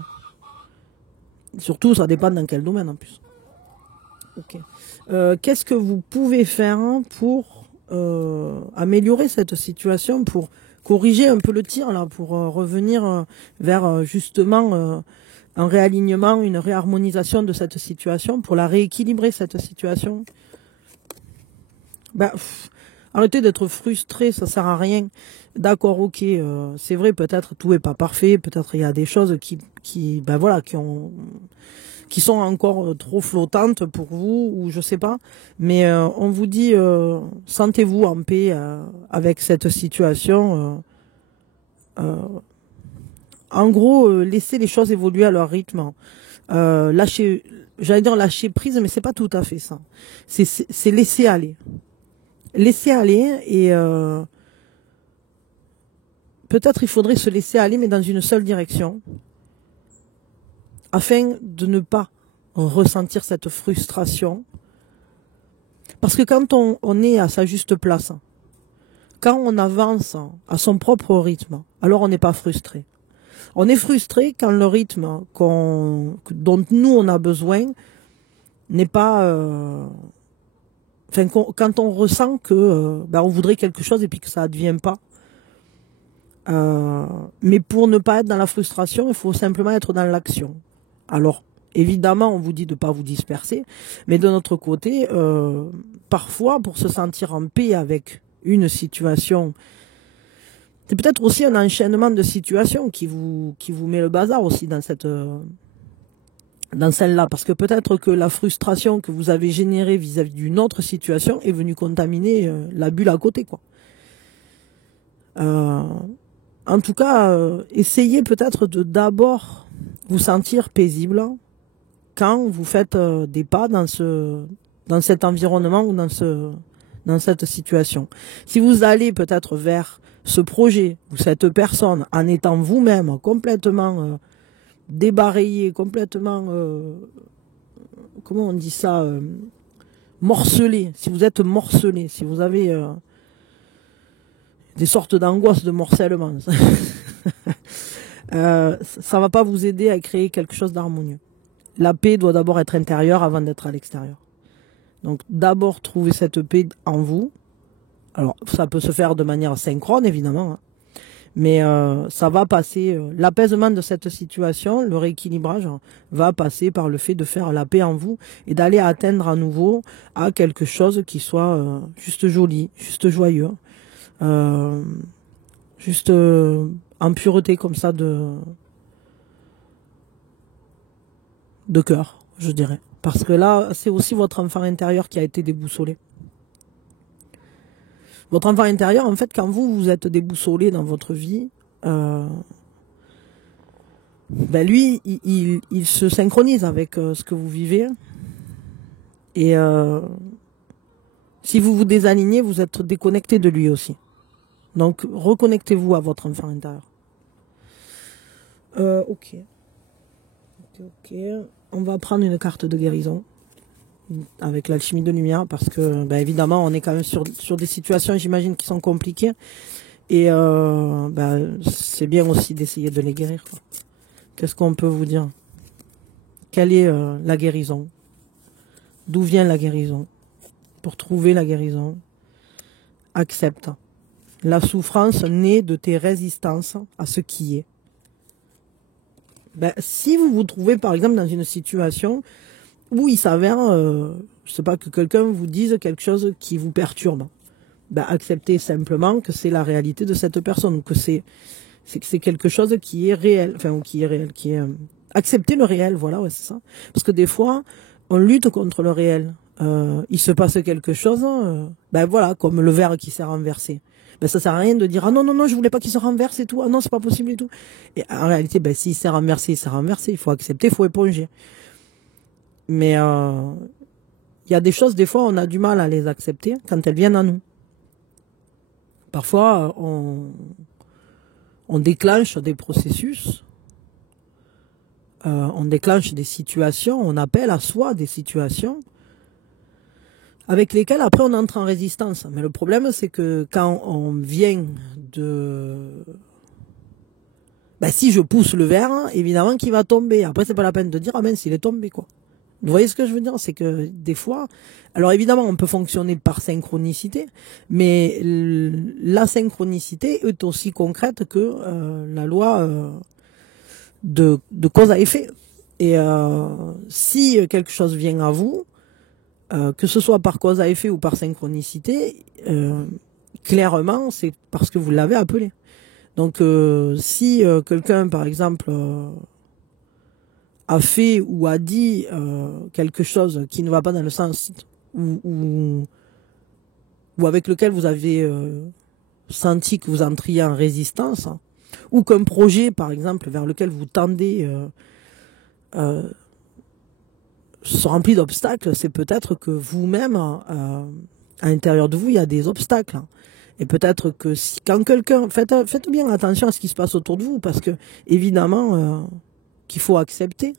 Surtout, ça dépend dans quel domaine en plus. Ok. Qu'est-ce que vous pouvez faire pour améliorer cette situation, pour corriger un peu le tir là, pour revenir vers justement un réalignement, une réharmonisation de cette situation, pour la rééquilibrer cette situation? Arrêtez d'être frustré, ça sert à rien. D'accord, ok, c'est vrai, peut-être tout est pas parfait, peut-être il y a des choses qui sont encore trop flottantes pour vous, ou je sais pas. Mais on vous dit, sentez-vous en paix avec cette situation. En gros, laissez les choses évoluer à leur rythme. J'allais dire lâcher prise, mais c'est pas tout à fait ça. C'est laisser aller. Laisser aller et peut-être il faudrait se laisser aller, mais dans une seule direction, afin de ne pas ressentir cette frustration. Parce que quand on est à sa juste place, quand on avance à son propre rythme, alors on n'est pas frustré. On est frustré quand le rythme dont nous on a besoin n'est pas... quand on ressent que on voudrait quelque chose et puis que ça advient pas. Mais pour ne pas être dans la frustration, il faut simplement être dans l'action. Alors, évidemment, on vous dit de ne pas vous disperser, mais de notre côté, parfois, pour se sentir en paix avec une situation, c'est peut-être aussi un enchaînement de situations qui vous met le bazar aussi dans celle-là, parce que peut-être que la frustration que vous avez générée vis-à-vis d'une autre situation est venue contaminer la bulle à côté, quoi. En tout cas, essayez peut-être de d'abord vous sentir paisible quand vous faites des pas dans cet environnement ou dans cette situation. Si vous allez peut-être vers ce projet ou cette personne en étant vous-même complètement débarrayé, complètement, comment on dit ça, morcelé, si vous êtes morcelé, si vous avez des sortes d'angoisse de morcellement, ça va pas vous aider à créer quelque chose d'harmonieux. La paix doit d'abord être intérieure avant d'être à l'extérieur. Donc d'abord trouver cette paix en vous. Alors ça peut se faire de manière synchrone évidemment, hein. Mais ça va passer, l'apaisement de cette situation, le rééquilibrage va passer par le fait de faire la paix en vous et d'aller atteindre à nouveau à quelque chose qui soit juste joli, juste joyeux, juste en pureté comme ça de cœur, je dirais. Parce que là, c'est aussi votre enfant intérieur qui a été déboussolé. Votre enfant intérieur, en fait, quand vous êtes déboussolé dans votre vie, lui, il se synchronise avec ce que vous vivez. Et si vous vous désalignez, vous êtes déconnecté de lui aussi. Donc, reconnectez-vous à votre enfant intérieur. Ok. On va prendre une carte de guérison avec l'alchimie de lumière parce que, évidemment, on est quand même sur des situations, j'imagine, qui sont compliquées. Et c'est bien aussi d'essayer de les guérir, quoi. Qu'est-ce qu'on peut vous dire? Quelle est la guérison? D'où vient la guérison? Pour trouver la guérison, accepte. La souffrance naît de tes résistances à ce qui est. Si vous vous trouvez par exemple dans une situation où il s'avère, je sais pas, que quelqu'un vous dise quelque chose qui vous perturbe, acceptez simplement que c'est la réalité de cette personne, que c'est quelque chose qui est réel, accepter le réel, voilà, ouais, c'est ça. Parce que des fois, on lutte contre le réel. Il se passe quelque chose, comme le verre qui s'est renversé. Ça sert à rien de dire, ah non, je voulais pas qu'il se renverse et tout, ah non, c'est pas possible et tout. Et en réalité, s'il s'est renversé, il faut accepter, il faut éponger. Mais il y a des choses, des fois, on a du mal à les accepter quand elles viennent à nous. Parfois, on déclenche des processus, on déclenche des situations, on appelle à soi des situations avec lesquels après on entre en résistance. Mais le problème, c'est que quand on vient de... Ben, si je pousse le verre, évidemment qu'il va tomber. Après, c'est pas la peine de dire, ah mince, il est tombé, quoi. Vous voyez ce que je veux dire? C'est que des fois, alors évidemment, on peut fonctionner par synchronicité, mais la synchronicité est aussi concrète que la loi de cause à effet. Et si quelque chose vient à vous, que ce soit par cause à effet ou par synchronicité, clairement, c'est parce que vous l'avez appelé. Donc, si quelqu'un, par exemple, a fait ou a dit quelque chose qui ne va pas dans le sens ou avec lequel vous avez senti que vous entriez en résistance, ou qu'un projet, par exemple, vers lequel vous tendez se remplit d'obstacles, c'est peut-être que vous-même, à l'intérieur de vous, il y a des obstacles. Et peut-être que si, quand quelqu'un... Faites bien attention à ce qui se passe autour de vous, parce que, évidemment, qu'il faut accepter,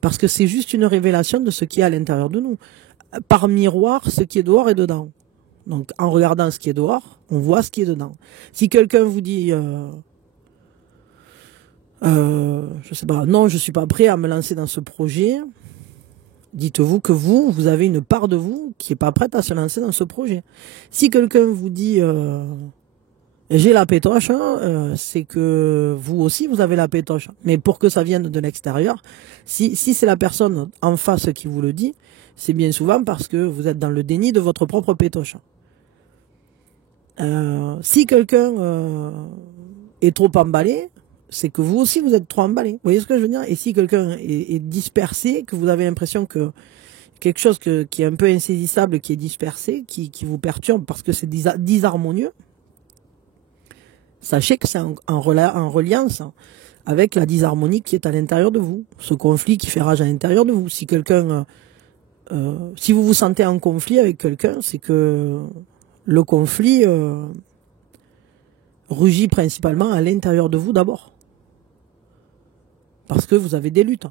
parce que c'est juste une révélation de ce qui est à l'intérieur de nous. Par miroir, ce qui est dehors est dedans. Donc, en regardant ce qui est dehors, on voit ce qui est dedans. Si quelqu'un vous dit... je sais pas, non, je suis pas prêt à me lancer dans ce projet... Dites-vous que vous avez une part de vous qui est pas prête à se lancer dans ce projet. Si quelqu'un vous dit j'ai la pétoche, c'est que vous aussi vous avez la pétoche. Mais pour que ça vienne de l'extérieur, si c'est la personne en face qui vous le dit, c'est bien souvent parce que vous êtes dans le déni de votre propre pétoche. Si quelqu'un est trop emballé, c'est que vous aussi vous êtes trop emballé. Vous voyez ce que je veux dire? Et si quelqu'un est dispersé, que vous avez l'impression que quelque chose qui est un peu insaisissable, qui est dispersé, qui vous perturbe parce que c'est disharmonieux, sachez que c'est en reliance avec la disharmonie qui est à l'intérieur de vous, ce conflit qui fait rage à l'intérieur de vous. Si quelqu'un, si vous vous sentez en conflit avec quelqu'un, c'est que le conflit rugit principalement à l'intérieur de vous d'abord. Parce que vous avez des luttes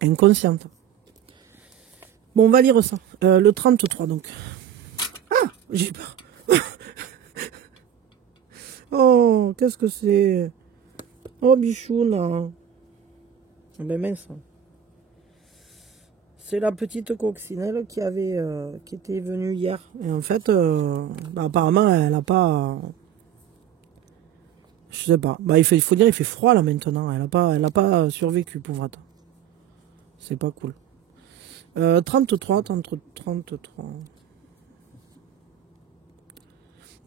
inconscientes. Bon, on va lire ça. Le 33, donc. Ah, j'ai peur. Oh, qu'est-ce que c'est? Oh, bichoune. Ah ben mince. C'est la petite coccinelle qui était venue hier. Et en fait, apparemment, elle a pas... Je sais pas. Bah, il faut dire, il fait froid là maintenant. Elle a pas survécu, pauvrette. C'est pas cool. 33.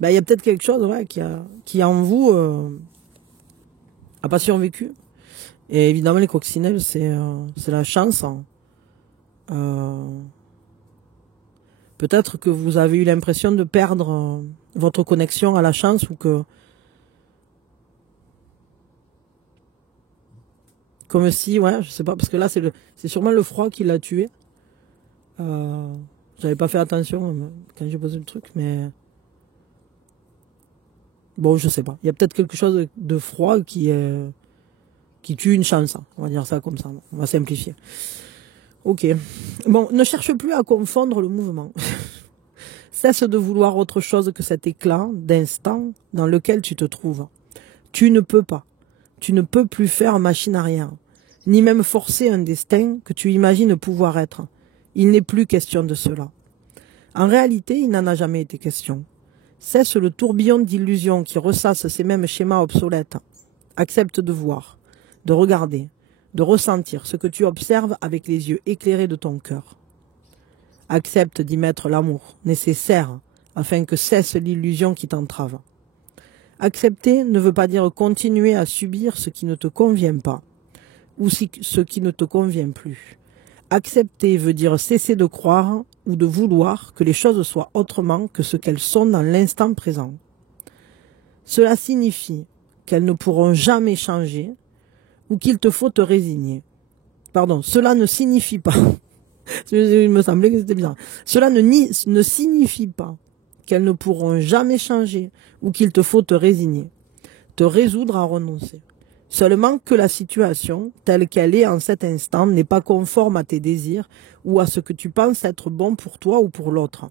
Bah, il y a peut-être quelque chose, ouais, qui en vous a pas survécu. Et évidemment, les coccinelles, c'est la chance. Peut-être que vous avez eu l'impression de perdre votre connexion à la chance ou que comme si, ouais, je sais pas, parce que là, c'est sûrement le froid qui l'a tué. J'avais pas fait attention quand j'ai posé le truc, mais... Bon, je sais pas. Il y a peut-être quelque chose de froid qui tue une chance. On va dire ça comme ça. On va simplifier. Ok. Bon, ne cherche plus à confondre le mouvement. Cesse de vouloir autre chose que cet éclat d'instant dans lequel tu te trouves. Tu ne peux pas. Tu ne peux plus faire machine arrière, ni même forcer un destin que tu imagines pouvoir être. Il n'est plus question de cela. En réalité, il n'en a jamais été question. Cesse le tourbillon d'illusions qui ressasse ces mêmes schémas obsolètes. Accepte de voir, de regarder, de ressentir ce que tu observes avec les yeux éclairés de ton cœur. Accepte d'y mettre l'amour nécessaire afin que cesse l'illusion qui t'entrave. Accepter ne veut pas dire continuer à subir ce qui ne te convient pas, ou ce qui ne te convient plus. Accepter veut dire cesser de croire ou de vouloir que les choses soient autrement que ce qu'elles sont dans l'instant présent. Cela signifie qu'elles ne pourront jamais changer ou qu'il te faut te résigner. Pardon, cela ne signifie pas, il me semblait que c'était bizarre, cela ne signifie pas qu'elles ne pourront jamais changer ou qu'il te faut te résigner, te résoudre à renoncer. Seulement que la situation, telle qu'elle est en cet instant, n'est pas conforme à tes désirs ou à ce que tu penses être bon pour toi ou pour l'autre.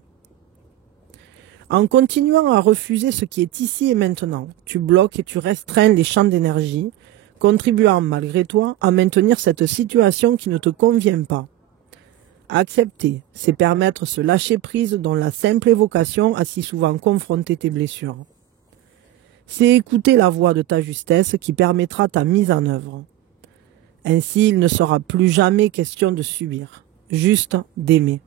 En continuant à refuser ce qui est ici et maintenant, tu bloques et tu restreins les champs d'énergie, contribuant malgré toi à maintenir cette situation qui ne te convient pas. Accepter, c'est permettre ce lâcher-prise dont la simple évocation a si souvent confronté tes blessures. C'est écouter la voix de ta justesse qui permettra ta mise en œuvre. Ainsi, il ne sera plus jamais question de subir, juste d'aimer.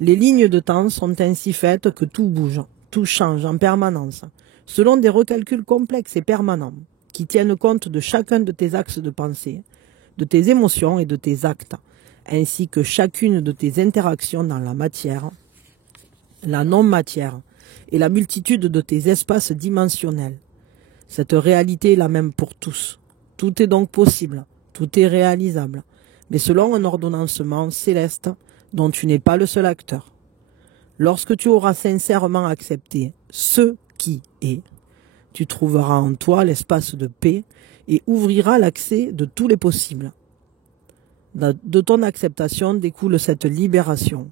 Les lignes de temps sont ainsi faites que tout bouge, tout change en permanence, selon des recalculs complexes et permanents, qui tiennent compte de chacun de tes axes de pensée, de tes émotions et de tes actes, ainsi que chacune de tes interactions dans la matière, la non-matière, et la multitude de tes espaces dimensionnels. Cette réalité est la même pour tous. Tout est donc possible, tout est réalisable, mais selon un ordonnancement céleste dont tu n'es pas le seul acteur. Lorsque tu auras sincèrement accepté ce qui est, tu trouveras en toi l'espace de paix et ouvriras l'accès de tous les possibles. De ton acceptation découle cette libération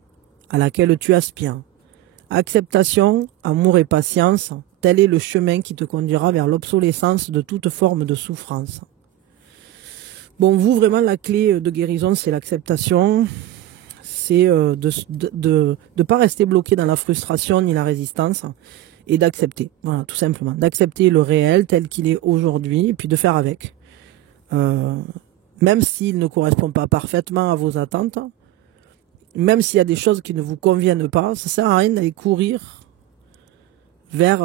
à laquelle tu aspires. Acceptation, amour et patience, tel est le chemin qui te conduira vers l'obsolescence de toute forme de souffrance. Bon, vous, vraiment, la clé de guérison, c'est l'acceptation. C'est de pas rester bloqué dans la frustration ni la résistance et d'accepter. Voilà, tout simplement. D'accepter le réel tel qu'il est aujourd'hui et puis de faire avec. Même s'il ne correspond pas parfaitement à vos attentes, même s'il y a des choses qui ne vous conviennent pas, ça sert à rien d'aller courir vers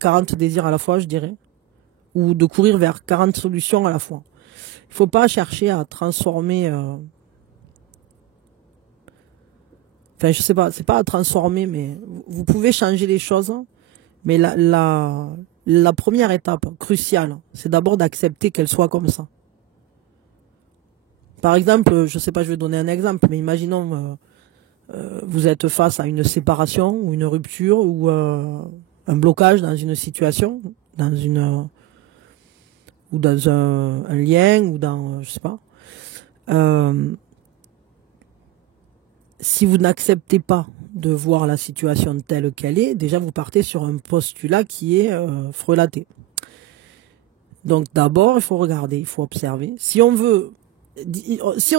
40 désirs à la fois, je dirais, ou de courir vers 40 solutions à la fois. Il faut pas chercher à transformer, enfin je sais pas, c'est pas à transformer, mais vous pouvez changer les choses, mais la première étape cruciale, c'est d'abord d'accepter qu'elles soient comme ça. Par exemple, je sais pas, je vais donner un exemple, mais imaginons vous êtes face à une séparation ou une rupture ou un blocage dans une situation, ou dans un lien ou dans je sais pas. Si vous n'acceptez pas de voir la situation telle qu'elle est, déjà vous partez sur un postulat qui est frelaté. Donc d'abord, il faut regarder, il faut observer. Si on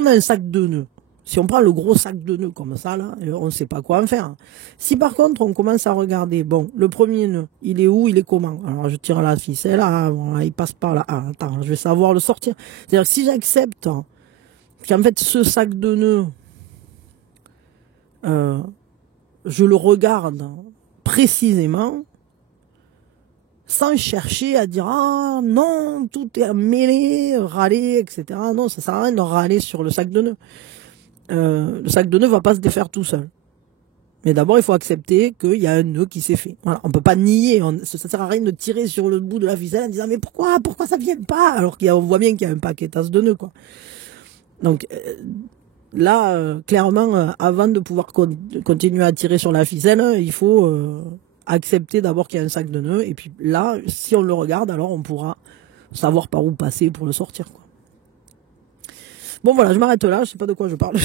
a un sac de nœuds, si on prend le gros sac de nœuds comme ça, là, on ne sait pas quoi en faire. Si par contre, on commence à regarder, bon, le premier nœud, il est où, il est comment? Alors, je tire la ficelle, bon, il passe par là. Ah, attends, je vais savoir le sortir. C'est-à-dire que si j'accepte qu'en fait, ce sac de nœuds, je le regarde précisément, sans chercher à dire, ah non, tout est mêlé, râler, etc. Non, ça sert à rien de râler sur le sac de nœuds. Le sac de nœuds va pas se défaire tout seul. Mais d'abord, il faut accepter qu'il y a un nœud qui s'est fait. Voilà, on peut pas nier. Ça sert à rien de tirer sur le bout de la ficelle en disant mais pourquoi ça vient pas alors qu'on voit bien qu'il y a un paquetage de nœuds quoi. Donc là, clairement, avant de pouvoir continuer à tirer sur la ficelle, il faut accepter d'abord qu'il y a un sac de nœuds et puis là, si on le regarde, alors on pourra savoir par où passer pour le sortir quoi. Bon voilà, je m'arrête là, je sais pas de quoi je parle.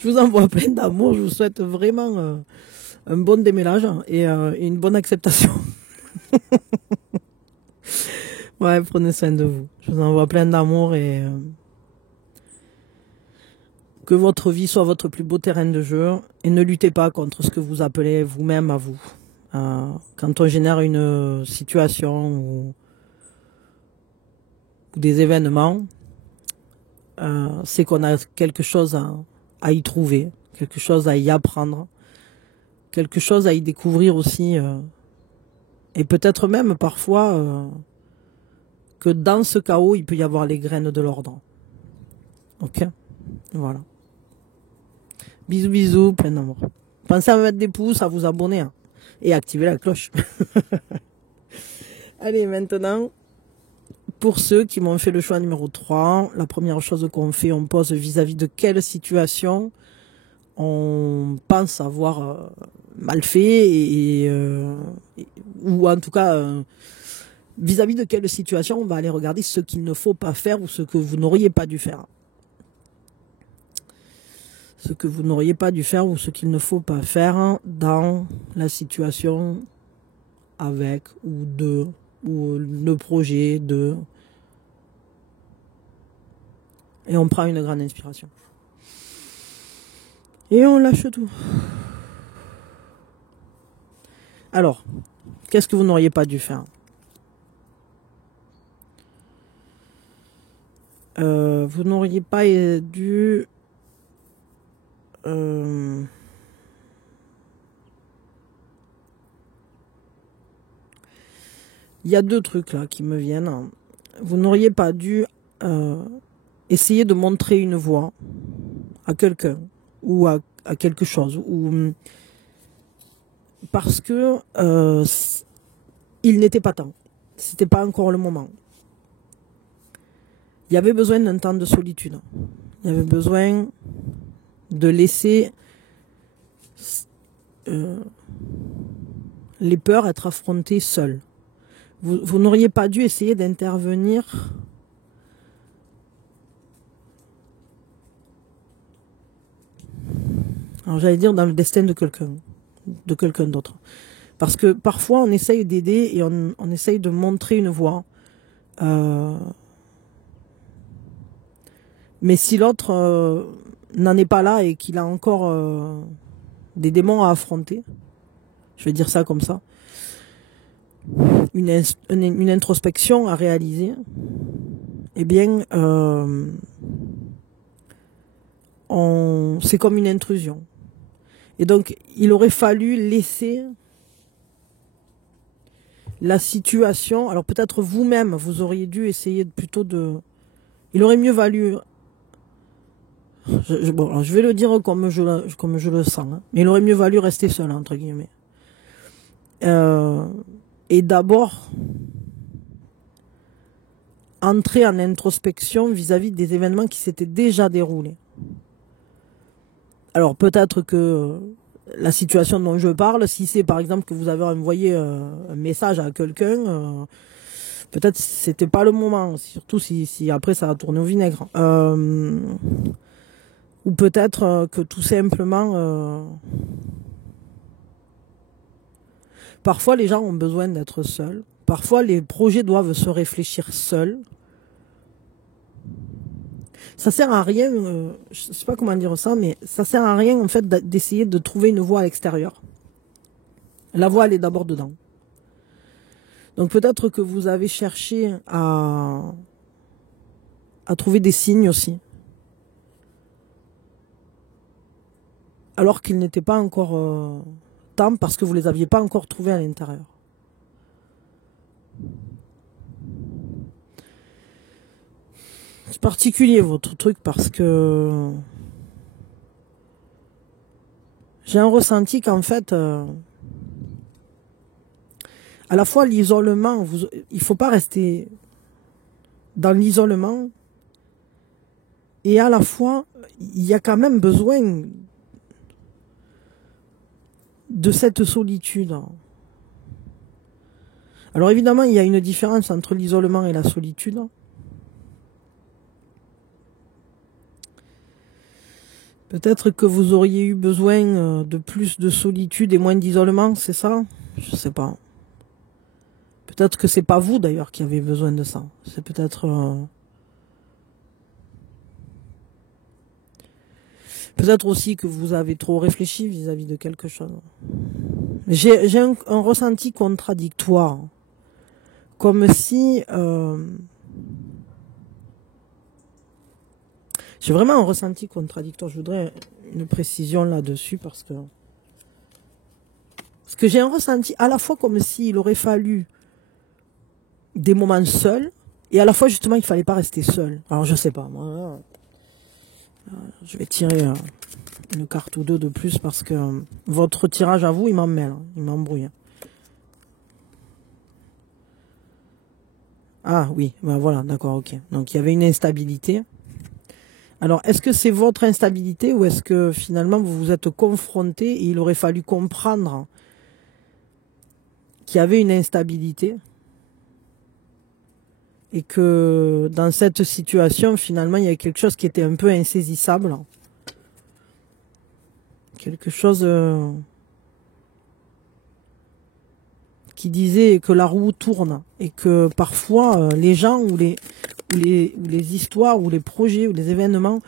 Je vous envoie plein d'amour, je vous souhaite vraiment un bon démêlage et une bonne acceptation. Ouais, prenez soin de vous. Je vous envoie plein d'amour et que votre vie soit votre plus beau terrain de jeu et ne luttez pas contre ce que vous appelez vous-même à vous. Quand on génère une situation ou des événements, c'est qu'on a quelque chose à y trouver, quelque chose à y apprendre, quelque chose à y découvrir aussi, et peut-être même parfois que dans ce chaos, il peut y avoir les graines de l'ordre. Ok? Voilà. Bisous, bisous, plein d'amour. Pensez à me mettre des pouces, à vous abonner, hein, et activer la cloche. Allez, maintenant... Pour ceux qui m'ont fait le choix numéro 3, la première chose qu'on fait, on pose vis-à-vis de quelle situation on pense avoir mal fait ou en tout cas vis-à-vis de quelle situation on va aller regarder ce qu'il ne faut pas faire ou ce que vous n'auriez pas dû faire. Ce que vous n'auriez pas dû faire ou ce qu'il ne faut pas faire dans la situation avec ou le projet de. Et on prend une grande inspiration. Et on lâche tout. Alors, qu'est-ce que vous n'auriez pas dû faire? Vous n'auriez pas dû... il y a deux trucs là qui me viennent. Vous n'auriez pas dû essayer de montrer une voie à quelqu'un ou à quelque chose, ou parce que il n'était pas temps, c'était pas encore le moment. Il y avait besoin d'un temps de solitude. Il y avait besoin de laisser les peurs être affrontées seules. Vous n'auriez pas dû essayer d'intervenir alors j'allais dire dans le destin de quelqu'un d'autre. Parce que parfois on essaye d'aider et on essaye de montrer une voie. Mais si l'autre n'en est pas là et qu'il a encore des démons à affronter, je vais dire ça comme ça, une introspection à réaliser, eh bien, c'est comme une intrusion. Et donc, il aurait fallu laisser la situation. Alors peut-être vous-même, vous auriez dû essayer plutôt de... Il aurait mieux valu... Bon, alors je vais le dire comme je le sens, hein, mais il aurait mieux valu rester seul, entre guillemets. Et d'abord, entrer en introspection vis-à-vis des événements qui s'étaient déjà déroulés. Alors peut-être que la situation dont je parle, si c'est par exemple que vous avez envoyé un message à quelqu'un, peut-être c'était pas le moment, surtout si après ça a tourné au vinaigre. Ou peut-être que tout simplement, parfois les gens ont besoin d'être seuls. Parfois les projets doivent se réfléchir seuls. Ça sert à rien, je sais pas comment dire ça, mais ça sert à rien en fait d'essayer de trouver une voie à l'extérieur. La voie elle est d'abord dedans. Donc peut-être que vous avez cherché à trouver des signes aussi. Alors qu'il n'était pas encore temps parce que vous ne les aviez pas encore trouvés à l'intérieur. C'est particulier votre truc parce que j'ai un ressenti qu'en fait, à la fois l'isolement, il ne faut pas rester dans l'isolement et à la fois, il y a quand même besoin de cette solitude. Alors évidemment, il y a une différence entre l'isolement et la solitude. Peut-être que vous auriez eu besoin de plus de solitude et moins d'isolement, c'est ça? Je sais pas. Peut-être que c'est pas vous d'ailleurs qui avez besoin de ça. C'est peut-être... Peut-être aussi que vous avez trop réfléchi vis-à-vis de quelque chose. J'ai un ressenti contradictoire. Comme si... J'ai vraiment un ressenti contradictoire. Je voudrais une précision là-dessus parce que j'ai un ressenti à la fois comme s'il aurait fallu des moments seuls et à la fois justement il fallait pas rester seul. Alors je sais pas, moi, je vais tirer une carte ou deux de plus parce que votre tirage à vous il m'emmêle, il m'embrouille. Ah oui, ben voilà, d'accord, ok. Donc il y avait une instabilité. Alors, est-ce que c'est votre instabilité ou est-ce que finalement vous vous êtes confronté et il aurait fallu comprendre qu'il y avait une instabilité et que dans cette situation, finalement, il y avait quelque chose qui était un peu insaisissable. Quelque chose qui disait que la roue tourne et que parfois les gens ou les histoires ou les projets ou les événements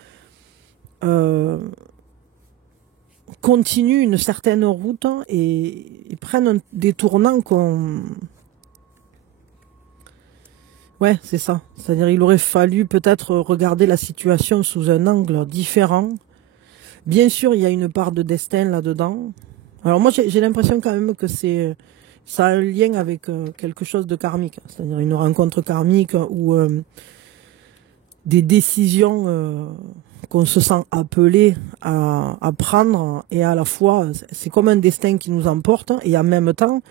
continuent une certaine route et prennent des tournants qu'on... Ouais, c'est ça. C'est-à-dire il aurait fallu peut-être regarder la situation sous un angle différent. Bien sûr, il y a une part de destin là-dedans. Alors moi, j'ai l'impression quand même que ça a un lien avec quelque chose de karmique. C'est-à-dire une rencontre karmique ou des décisions qu'on se sent appelé à prendre. Et à la fois, c'est comme un destin qui nous emporte. Et en même temps,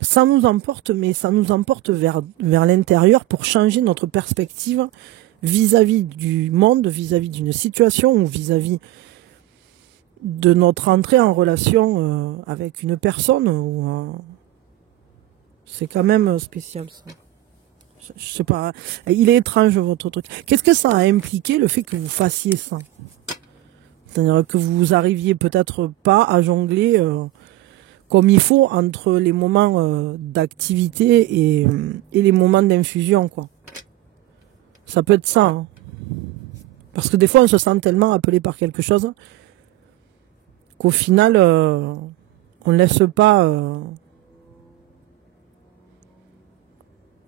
ça nous emporte, mais ça nous emporte vers l'intérieur pour changer notre perspective vis-à-vis du monde, vis-à-vis d'une situation ou vis-à-vis de notre entrée en relation avec une personne. C'est quand même spécial ça. Je sais pas, il est étrange votre truc. Qu'est-ce que ça a impliqué le fait que vous fassiez ça? C'est-à-dire que vous arriviez peut-être pas à jongler comme il faut entre les moments d'activité et les moments d'infusion, quoi. Ça peut être ça. Hein. Parce que des fois, on se sent tellement appelé par quelque chose qu'au final, on laisse pas...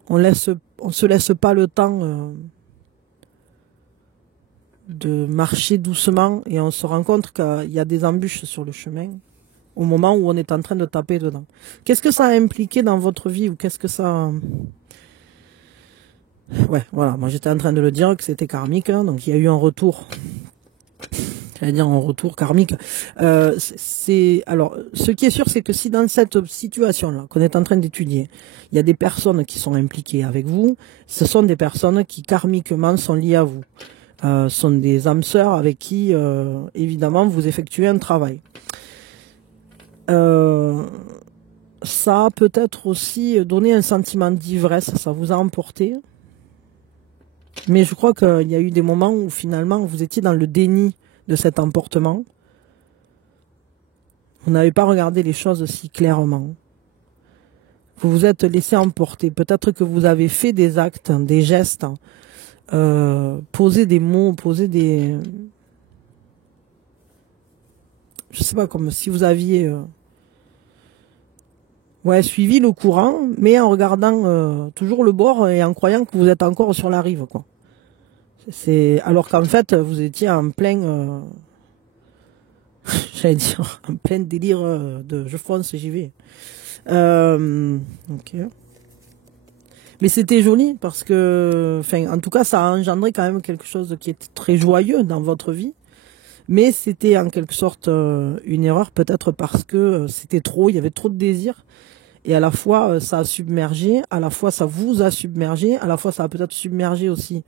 on se laisse pas le temps de marcher doucement et on se rend compte qu'il y a des embûches sur le chemin au moment où on est en train de taper dedans. Qu'est-ce que ça a impliqué dans votre vie ou qu'est-ce que ça... Ouais, voilà, moi j'étais en train de le dire que c'était karmique, hein, donc il y a eu un retour. J'allais dire un retour karmique. Alors, ce qui est sûr, c'est que si dans cette situation-là qu'on est en train d'étudier, il y a des personnes qui sont impliquées avec vous, ce sont des personnes qui karmiquement sont liées à vous. Sont des âmes sœurs avec qui, évidemment, vous effectuez un travail. Ça a peut-être aussi donné un sentiment d'ivresse, ça vous a emporté. Mais je crois qu'il y a eu des moments où finalement vous étiez dans le déni de cet emportement. Vous n'avez pas regardé les choses si clairement. Vous vous êtes laissé emporter. Peut-être que vous avez fait des actes, des gestes, posé des mots, posé des... Je sais pas, comme si vous aviez... suivi le courant, mais en regardant toujours le bord et en croyant que vous êtes encore sur la rive, quoi. Alors qu'en fait, vous étiez en plein... j'allais dire, en plein délire de je fonce et j'y vais. Ok. Mais c'était joli parce que, en tout cas, ça a engendré quand même quelque chose qui était très joyeux dans votre vie. Mais c'était en quelque sorte une erreur, peut-être parce que c'était trop, il y avait trop de désir. Et à la fois, ça a submergé, à la fois, ça vous a submergé, à la fois, ça a peut-être submergé aussi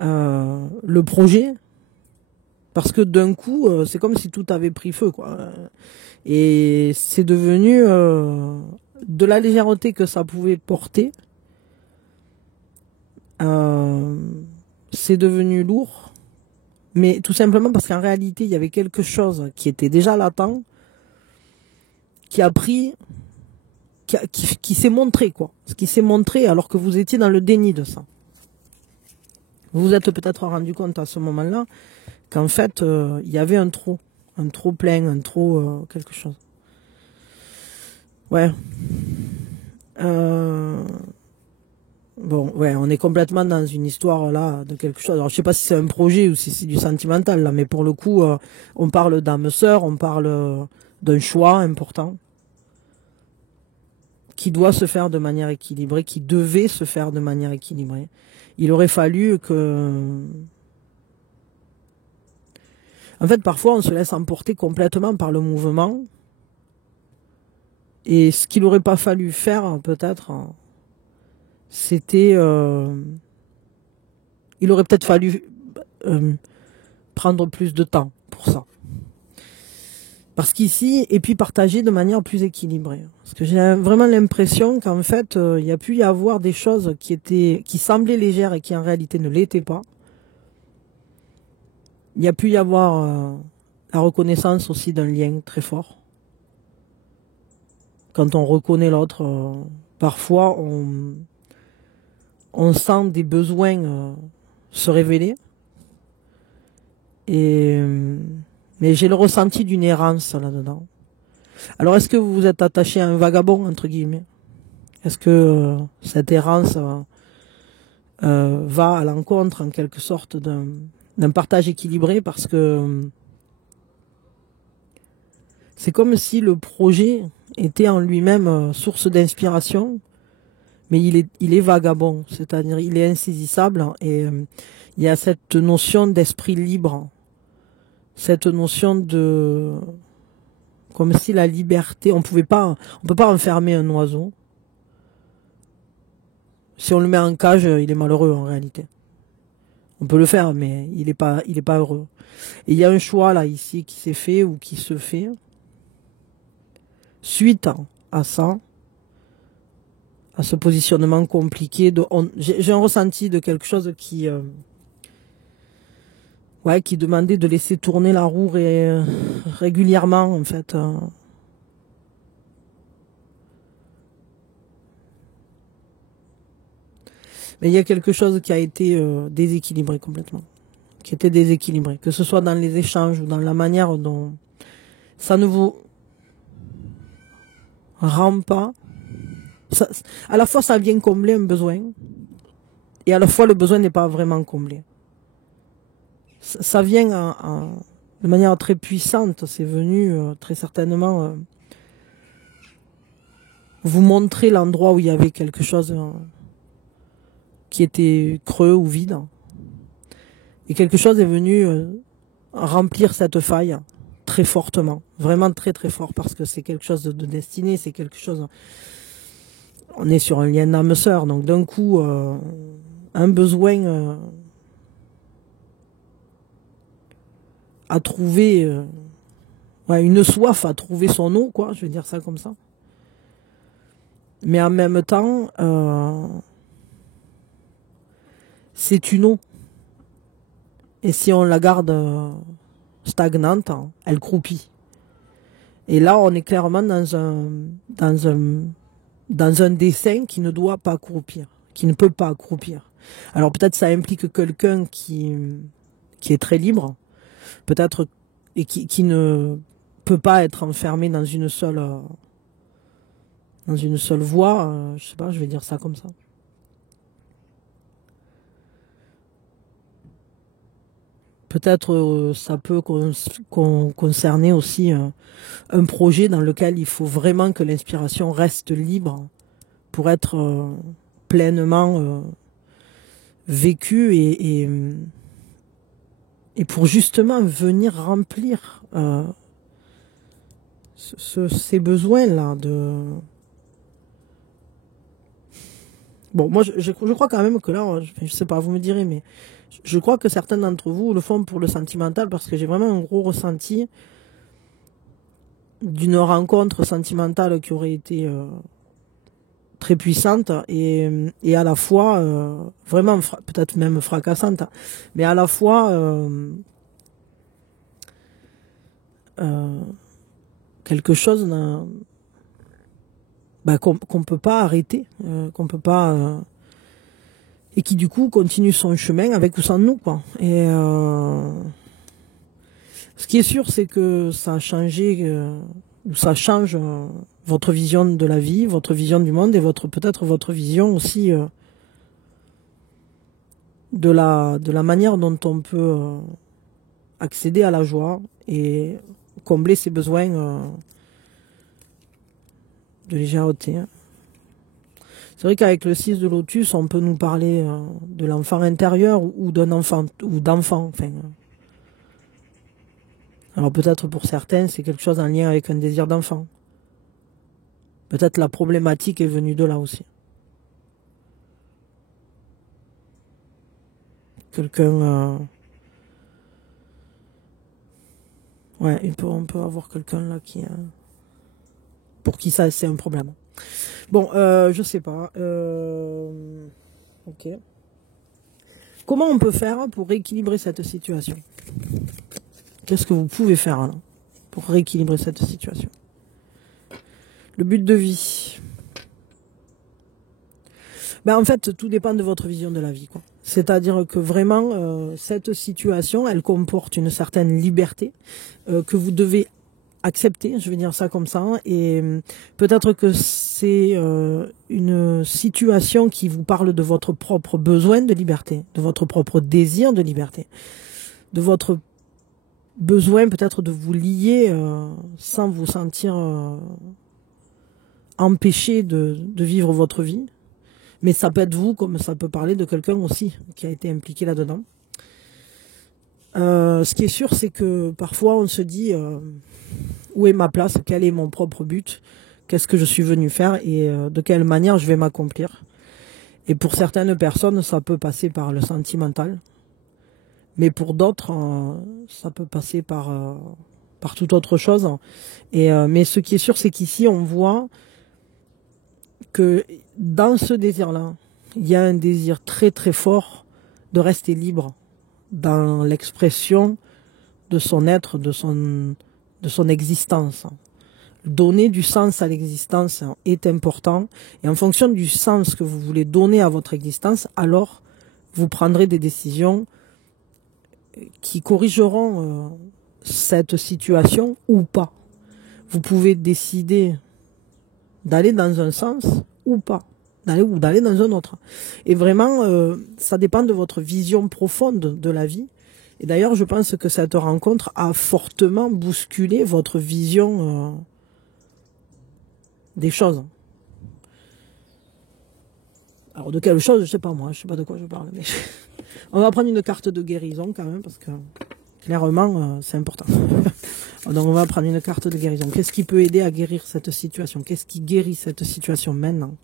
le projet. Parce que d'un coup, c'est comme si tout avait pris feu, quoi. Et c'est devenu de la légèreté que ça pouvait porter. C'est devenu lourd. Mais tout simplement parce qu'en réalité, il y avait quelque chose qui était déjà latent, qui a pris, qui s'est montré, quoi. Ce qui s'est montré alors que vous étiez dans le déni de ça. Vous vous êtes peut-être rendu compte à ce moment-là qu'en fait, il y avait un trop plein, un trop quelque chose. Ouais. Bon, ouais, on est complètement dans une histoire là de quelque chose. Alors, je sais pas si c'est un projet ou si c'est du sentimental là, mais pour le coup, on parle d'âme sœur, on parle d'un choix important qui doit se faire de manière équilibrée, qui devait se faire de manière équilibrée. Il aurait fallu que... En fait, parfois, on se laisse emporter complètement par le mouvement. Et ce qu'il n'aurait pas fallu faire, peut-être, c'était... il aurait peut-être fallu prendre plus de temps pour ça. Parce qu'ici, et puis partager de manière plus équilibrée. Parce que j'ai vraiment l'impression qu'en fait, il y a pu y avoir des choses qui semblaient légères et qui en réalité ne l'étaient pas. Il y a pu y avoir la reconnaissance aussi d'un lien très fort. Quand on reconnaît l'autre, parfois on sent des besoins se révéler. Mais j'ai le ressenti d'une errance là-dedans. Alors est-ce que vous vous êtes attaché à un vagabond, entre guillemets? Est-ce que cette errance va à l'encontre, en quelque sorte, d'un partage équilibré? Parce que c'est comme si le projet était en lui-même source d'inspiration, mais il est vagabond, c'est-à-dire il est insaisissable, et il y a cette notion d'esprit libre, cette notion de... comme si la liberté, on peut pas enfermer un oiseau. Si on le met en cage, il est malheureux en réalité. On peut le faire, mais il est pas heureux. Et il y a un choix là ici qui s'est fait ou qui se fait suite à ça, à ce positionnement compliqué. J'ai un ressenti de quelque chose qui demandait de laisser tourner la roue régulièrement en fait. Mais il y a quelque chose qui a été déséquilibré complètement, qui était déséquilibré, que ce soit dans les échanges ou dans la manière dont ça ne vous rend pas. Ça, à la fois, ça vient combler un besoin, et à la fois, le besoin n'est pas vraiment comblé. Ça vient de manière très puissante, c'est venu très certainement vous montrer l'endroit où il y avait quelque chose qui était creux ou vide. Et quelque chose est venu remplir cette faille très fortement, vraiment très très fort, parce que c'est quelque chose de destiné, c'est quelque chose... On est sur un lien d'âme-sœur, donc d'un coup, un besoin à trouver, une soif à trouver son eau, quoi, je vais dire ça comme ça. Mais en même temps, c'est une eau. Et si on la garde stagnante, elle croupit. Et là, on est clairement dans un dessin qui ne doit pas croupir, qui ne peut pas croupir. Alors peut-être ça implique quelqu'un qui est très libre, peut-être, et qui ne peut pas être enfermé dans une seule voie, je sais pas, je vais dire ça comme ça. Peut-être ça peut concerner aussi un projet dans lequel il faut vraiment que l'inspiration reste libre pour être pleinement vécue et pour justement venir remplir ces besoins-là de... Bon, moi, je crois quand même que là, je sais pas, vous me direz, mais je crois que certains d'entre vous le font pour le sentimental, parce que j'ai vraiment un gros ressenti d'une rencontre sentimentale qui aurait été très puissante et à la fois vraiment peut-être même fracassante, mais à la fois quelque chose qu'on peut pas arrêter, qu'on peut pas et qui du coup continue son chemin avec ou sans nous, quoi. Et ce qui est sûr, c'est que ça a changé ou ça change votre vision de la vie, votre vision du monde et peut-être votre vision aussi de la manière dont on peut accéder à la joie et combler ses besoins de légèreté. C'est vrai qu'avec le 6 de lotus, on peut nous parler de l'enfant intérieur ou d'un enfant, ou d'enfant. Enfin, alors peut-être pour certains, c'est quelque chose en lien avec un désir d'enfant. Peut-être la problématique est venue de là aussi. quelqu'un... ouais, on peut avoir quelqu'un là qui... pour qui ça, c'est un problème. Bon, je sais pas. Ok. Comment on peut faire pour rééquilibrer cette situation? Qu'est-ce que vous pouvez faire là, pour rééquilibrer cette situation? Le but de vie. Ben, en fait, tout dépend de votre vision de la vie, quoi. C'est-à-dire que vraiment, cette situation, elle comporte une certaine liberté que vous devez accepter, je vais dire ça comme ça, et peut-être que c'est une situation qui vous parle de votre propre besoin de liberté, de votre propre désir de liberté, de votre besoin peut-être de vous lier sans vous sentir empêché de vivre votre vie. Mais ça peut être vous, comme ça peut parler de quelqu'un aussi qui a été impliqué là-dedans. Ce qui est sûr, c'est que parfois on se dit où est ma place, quel est mon propre but, qu'est-ce que je suis venu faire et de quelle manière je vais m'accomplir. Et pour certaines personnes, ça peut passer par le sentimental. Mais pour d'autres, ça peut passer par toute autre chose. Mais ce qui est sûr, c'est qu'ici, on voit que dans ce désir-là, il y a un désir très très fort de rester libre dans l'expression de son être, de son existence. Donner du sens à l'existence est important, et en fonction du sens que vous voulez donner à votre existence, alors vous prendrez des décisions qui corrigeront cette situation ou pas. Vous pouvez décider d'aller dans un sens ou pas, d'aller dans un autre. Et vraiment, ça dépend de votre vision profonde de la vie. Et d'ailleurs, je pense que cette rencontre a fortement bousculé votre vision des choses. Alors, de quelle chose, je sais pas moi, je sais pas de quoi je parle. Mais on va prendre une carte de guérison quand même, parce que clairement, c'est important. Donc, on va prendre une carte de guérison. Qu'est-ce qui peut aider à guérir cette situation? Qu'est-ce qui guérit cette situation maintenant?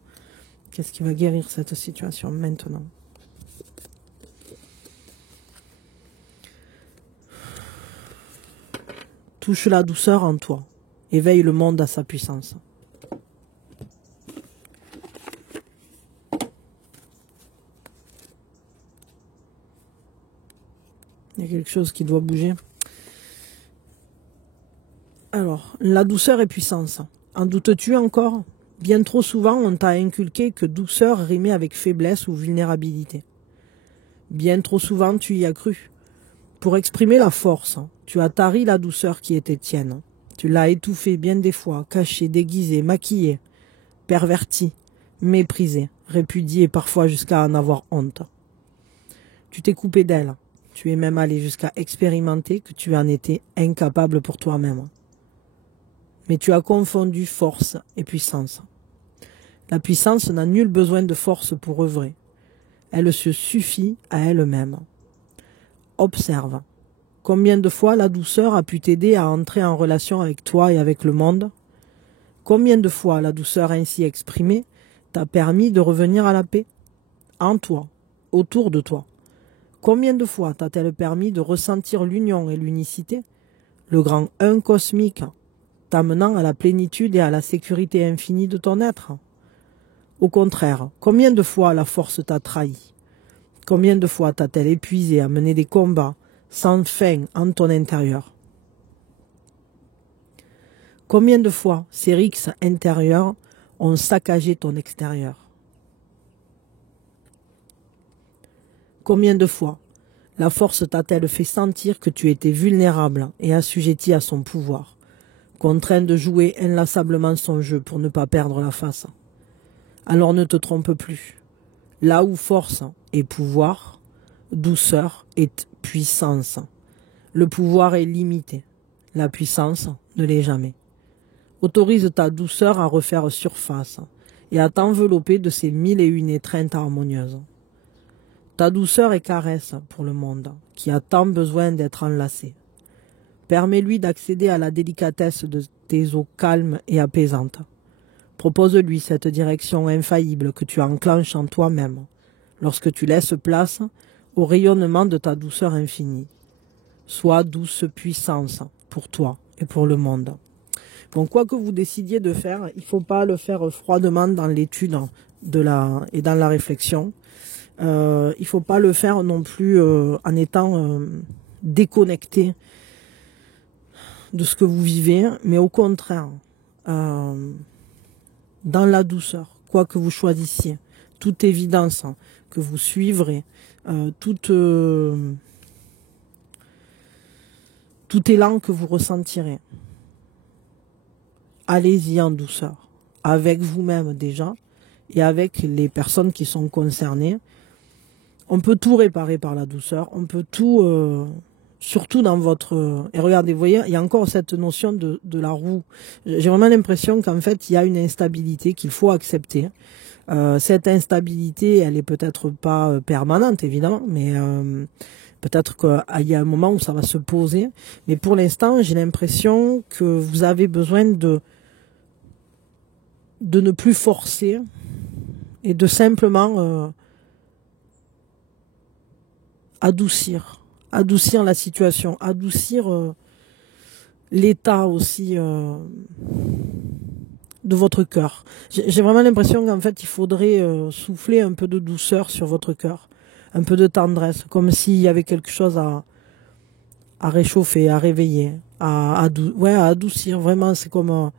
Qu'est-ce qui va guérir cette situation maintenant? Touche la douceur en toi. Éveille le monde à sa puissance. Il y a quelque chose qui doit bouger. Alors, la douceur et puissance. En doutes-tu encore? Bien trop souvent, on t'a inculqué que douceur rimait avec faiblesse ou vulnérabilité. Bien trop souvent, tu y as cru. Pour exprimer la force, tu as tari la douceur qui était tienne. Tu l'as étouffée bien des fois, cachée, déguisée, maquillée, pervertie, méprisée, répudiée parfois jusqu'à en avoir honte. Tu t'es coupé d'elle. Tu es même allé jusqu'à expérimenter que tu en étais incapable pour toi-même. Mais tu as confondu force et puissance. La puissance n'a nul besoin de force pour œuvrer. Elle se suffit à elle-même. Observe. Combien de fois la douceur a pu t'aider à entrer en relation avec toi et avec le monde? Combien de fois la douceur ainsi exprimée t'a permis de revenir à la paix? En toi, autour de toi. Combien de fois t'a-t-elle permis de ressentir l'union et l'unicité, le grand un cosmique, t'amenant à la plénitude et à la sécurité infinie de ton être? Au contraire, combien de fois la force t'a trahi? Combien de fois t'a-t-elle épuisé à mener des combats sans fin en ton intérieur? Combien de fois ces rixes intérieures ont saccagé ton extérieur? Combien de fois la force t'a-t-elle fait sentir que tu étais vulnérable et assujetti à son pouvoir, contraint de jouer inlassablement son jeu pour ne pas perdre la face? Alors ne te trompe plus. Là où force est pouvoir, douceur est puissance. Le pouvoir est limité. La puissance ne l'est jamais. Autorise ta douceur à refaire surface et à t'envelopper de ces 1001 étreintes harmonieuses. Ta douceur est caresse pour le monde, qui a tant besoin d'être enlacé. Permets-lui d'accéder à la délicatesse de tes eaux calmes et apaisantes. Propose-lui cette direction infaillible que tu enclenches en toi-même, lorsque tu laisses place au rayonnement de ta douceur infinie. Sois douce puissance pour toi et pour le monde. Donc quoi que vous décidiez de faire, il ne faut pas le faire froidement dans l'étude et dans la réflexion. Il ne faut pas le faire non plus en étant déconnecté de ce que vous vivez, mais au contraire, dans la douceur, quoi que vous choisissiez, toute évidence que vous suivrez, tout élan que vous ressentirez, allez-y en douceur, avec vous-même déjà, et avec les personnes qui sont concernées. On peut tout réparer par la douceur, on peut tout, surtout dans votre... Et regardez, vous voyez, il y a encore cette notion de la roue. J'ai vraiment l'impression qu'en fait, il y a une instabilité qu'il faut accepter. Cette instabilité, elle est peut-être pas permanente, évidemment, mais peut-être qu'il y a un moment où ça va se poser. Mais pour l'instant, j'ai l'impression que vous avez besoin de ne plus forcer et de simplement adoucir la situation, adoucir l'état aussi de votre cœur. J'ai vraiment l'impression qu'en fait, il faudrait souffler un peu de douceur sur votre cœur, un peu de tendresse, comme s'il y avait quelque chose à réchauffer, à réveiller, à adoucir. Vraiment, c'est comme...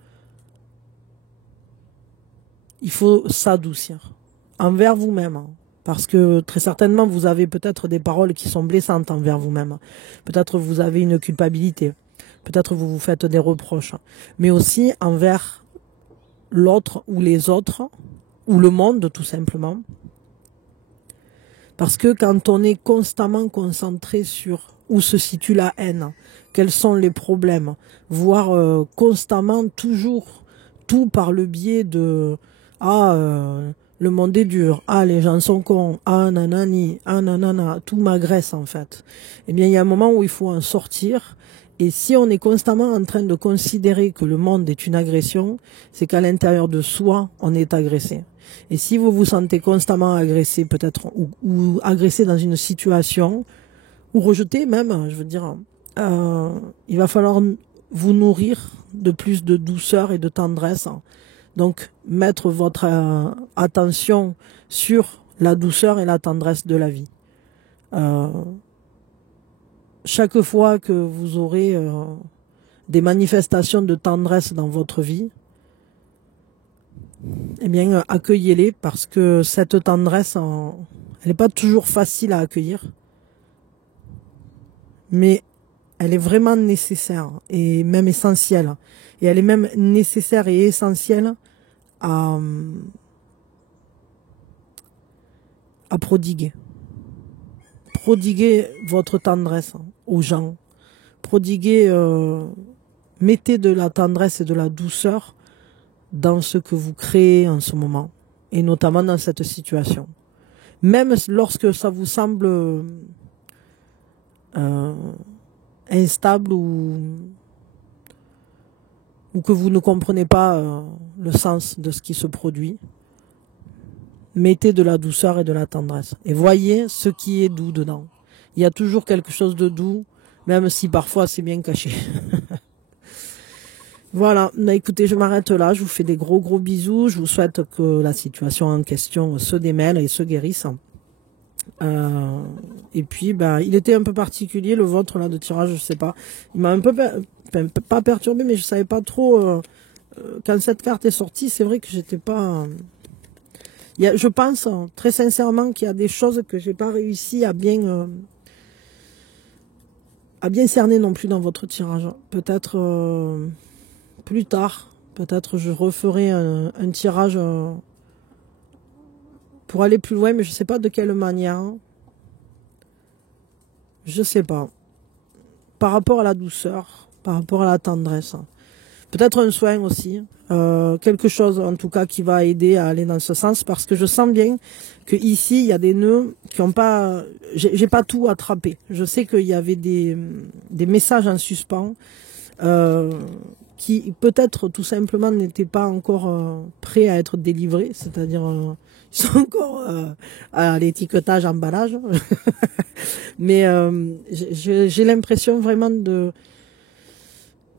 il faut s'adoucir envers vous-même. Parce que très certainement, vous avez peut-être des paroles qui sont blessantes envers vous-même. Peut-être vous avez une culpabilité. Peut-être vous vous faites des reproches. Mais aussi envers l'autre ou les autres, ou le monde tout simplement. Parce que quand on est constamment concentré sur où se situe la haine, quels sont les problèmes, voire constamment toujours tout par le biais de le monde est dur, les gens sont cons, nanani, nanana, tout m'agresse en fait. Eh bien, il y a un moment où il faut en sortir. Et si on est constamment en train de considérer que le monde est une agression, c'est qu'à l'intérieur de soi, on est agressé. Et si vous vous sentez constamment agressé, peut-être, ou agressé dans une situation, ou rejeté même, je veux dire, il va falloir vous nourrir de plus de douceur et de tendresse. Donc, mettre votre attention sur la douceur et la tendresse de la vie. Chaque fois que vous aurez des manifestations de tendresse dans votre vie, eh bien, accueillez-les parce que cette tendresse, elle n'est pas toujours facile à accueillir, mais elle est vraiment nécessaire et même essentielle. Et elle est même nécessaire et essentielle à prodiguer. Prodiguez votre tendresse aux gens. Prodiguez, mettez de la tendresse et de la douceur dans ce que vous créez en ce moment. Et notamment dans cette situation. Même lorsque ça vous semble instable ou que vous ne comprenez pas le sens de ce qui se produit, mettez de la douceur et de la tendresse. Et voyez ce qui est doux dedans. Il y a toujours quelque chose de doux, même si parfois c'est bien caché. Voilà, écoutez, je m'arrête là. Je vous fais des gros bisous. Je vous souhaite que la situation en question se démêle et se guérisse. Et puis, il était un peu particulier, le vôtre là de tirage, je sais pas. Il m'a un peu... pas perturbé, mais je savais pas trop quand cette carte est sortie. C'est vrai que j'étais pas je pense très sincèrement qu'il y a des choses que j'ai pas réussi à bien cerner non plus dans votre tirage. Peut-être plus tard, peut-être je referai un tirage pour aller plus loin, mais je sais pas de quelle manière. Je sais pas. Par rapport à la douceur, par rapport à la tendresse. Peut-être un soin aussi. Quelque chose en tout cas qui va aider à aller dans ce sens, parce que je sens bien que ici il y a des nœuds qui ont pas... J'ai pas tout attrapé. Je sais qu'il y avait des messages en suspens qui peut-être tout simplement n'étaient pas encore prêts à être délivrés, c'est-à-dire ils sont encore à l'étiquetage, emballage. Mais j'ai l'impression vraiment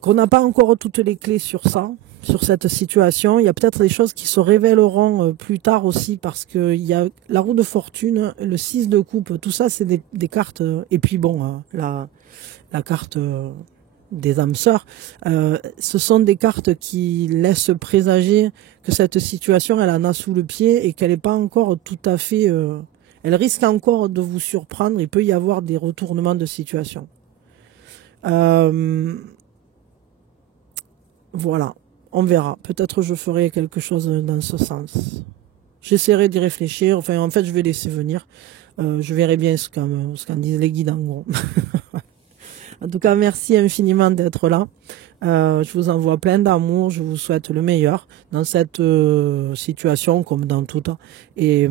qu'on n'a pas encore toutes les clés sur ça, sur cette situation. Il y a peut-être des choses qui se révéleront plus tard aussi, parce que il y a la roue de fortune, le 6 de coupe, tout ça c'est des cartes, et puis bon, la carte des âmes sœurs, ce sont des cartes qui laissent présager que cette situation, elle en a sous le pied et qu'elle n'est pas encore tout à fait... elle risque encore de vous surprendre, il peut y avoir des retournements de situation. Voilà, on verra. Peut-être je ferai quelque chose dans ce sens. J'essaierai d'y réfléchir, enfin en fait je vais laisser venir. Je verrai bien ce qu'en disent les guides en gros. En tout cas, merci infiniment d'être là. Je vous envoie plein d'amour. Je vous souhaite le meilleur dans cette situation comme dans tout. Et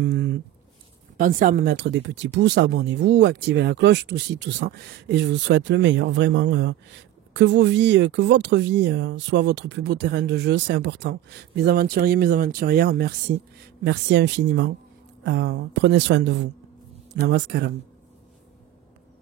pensez à me mettre des petits pouces, abonnez-vous, activez la cloche, tout ci, tout ça. Et je vous souhaite le meilleur. Vraiment, que votre vie soit votre plus beau terrain de jeu. C'est important. Mes aventuriers, mes aventurières, merci. Merci infiniment. Prenez soin de vous. Namaskaram.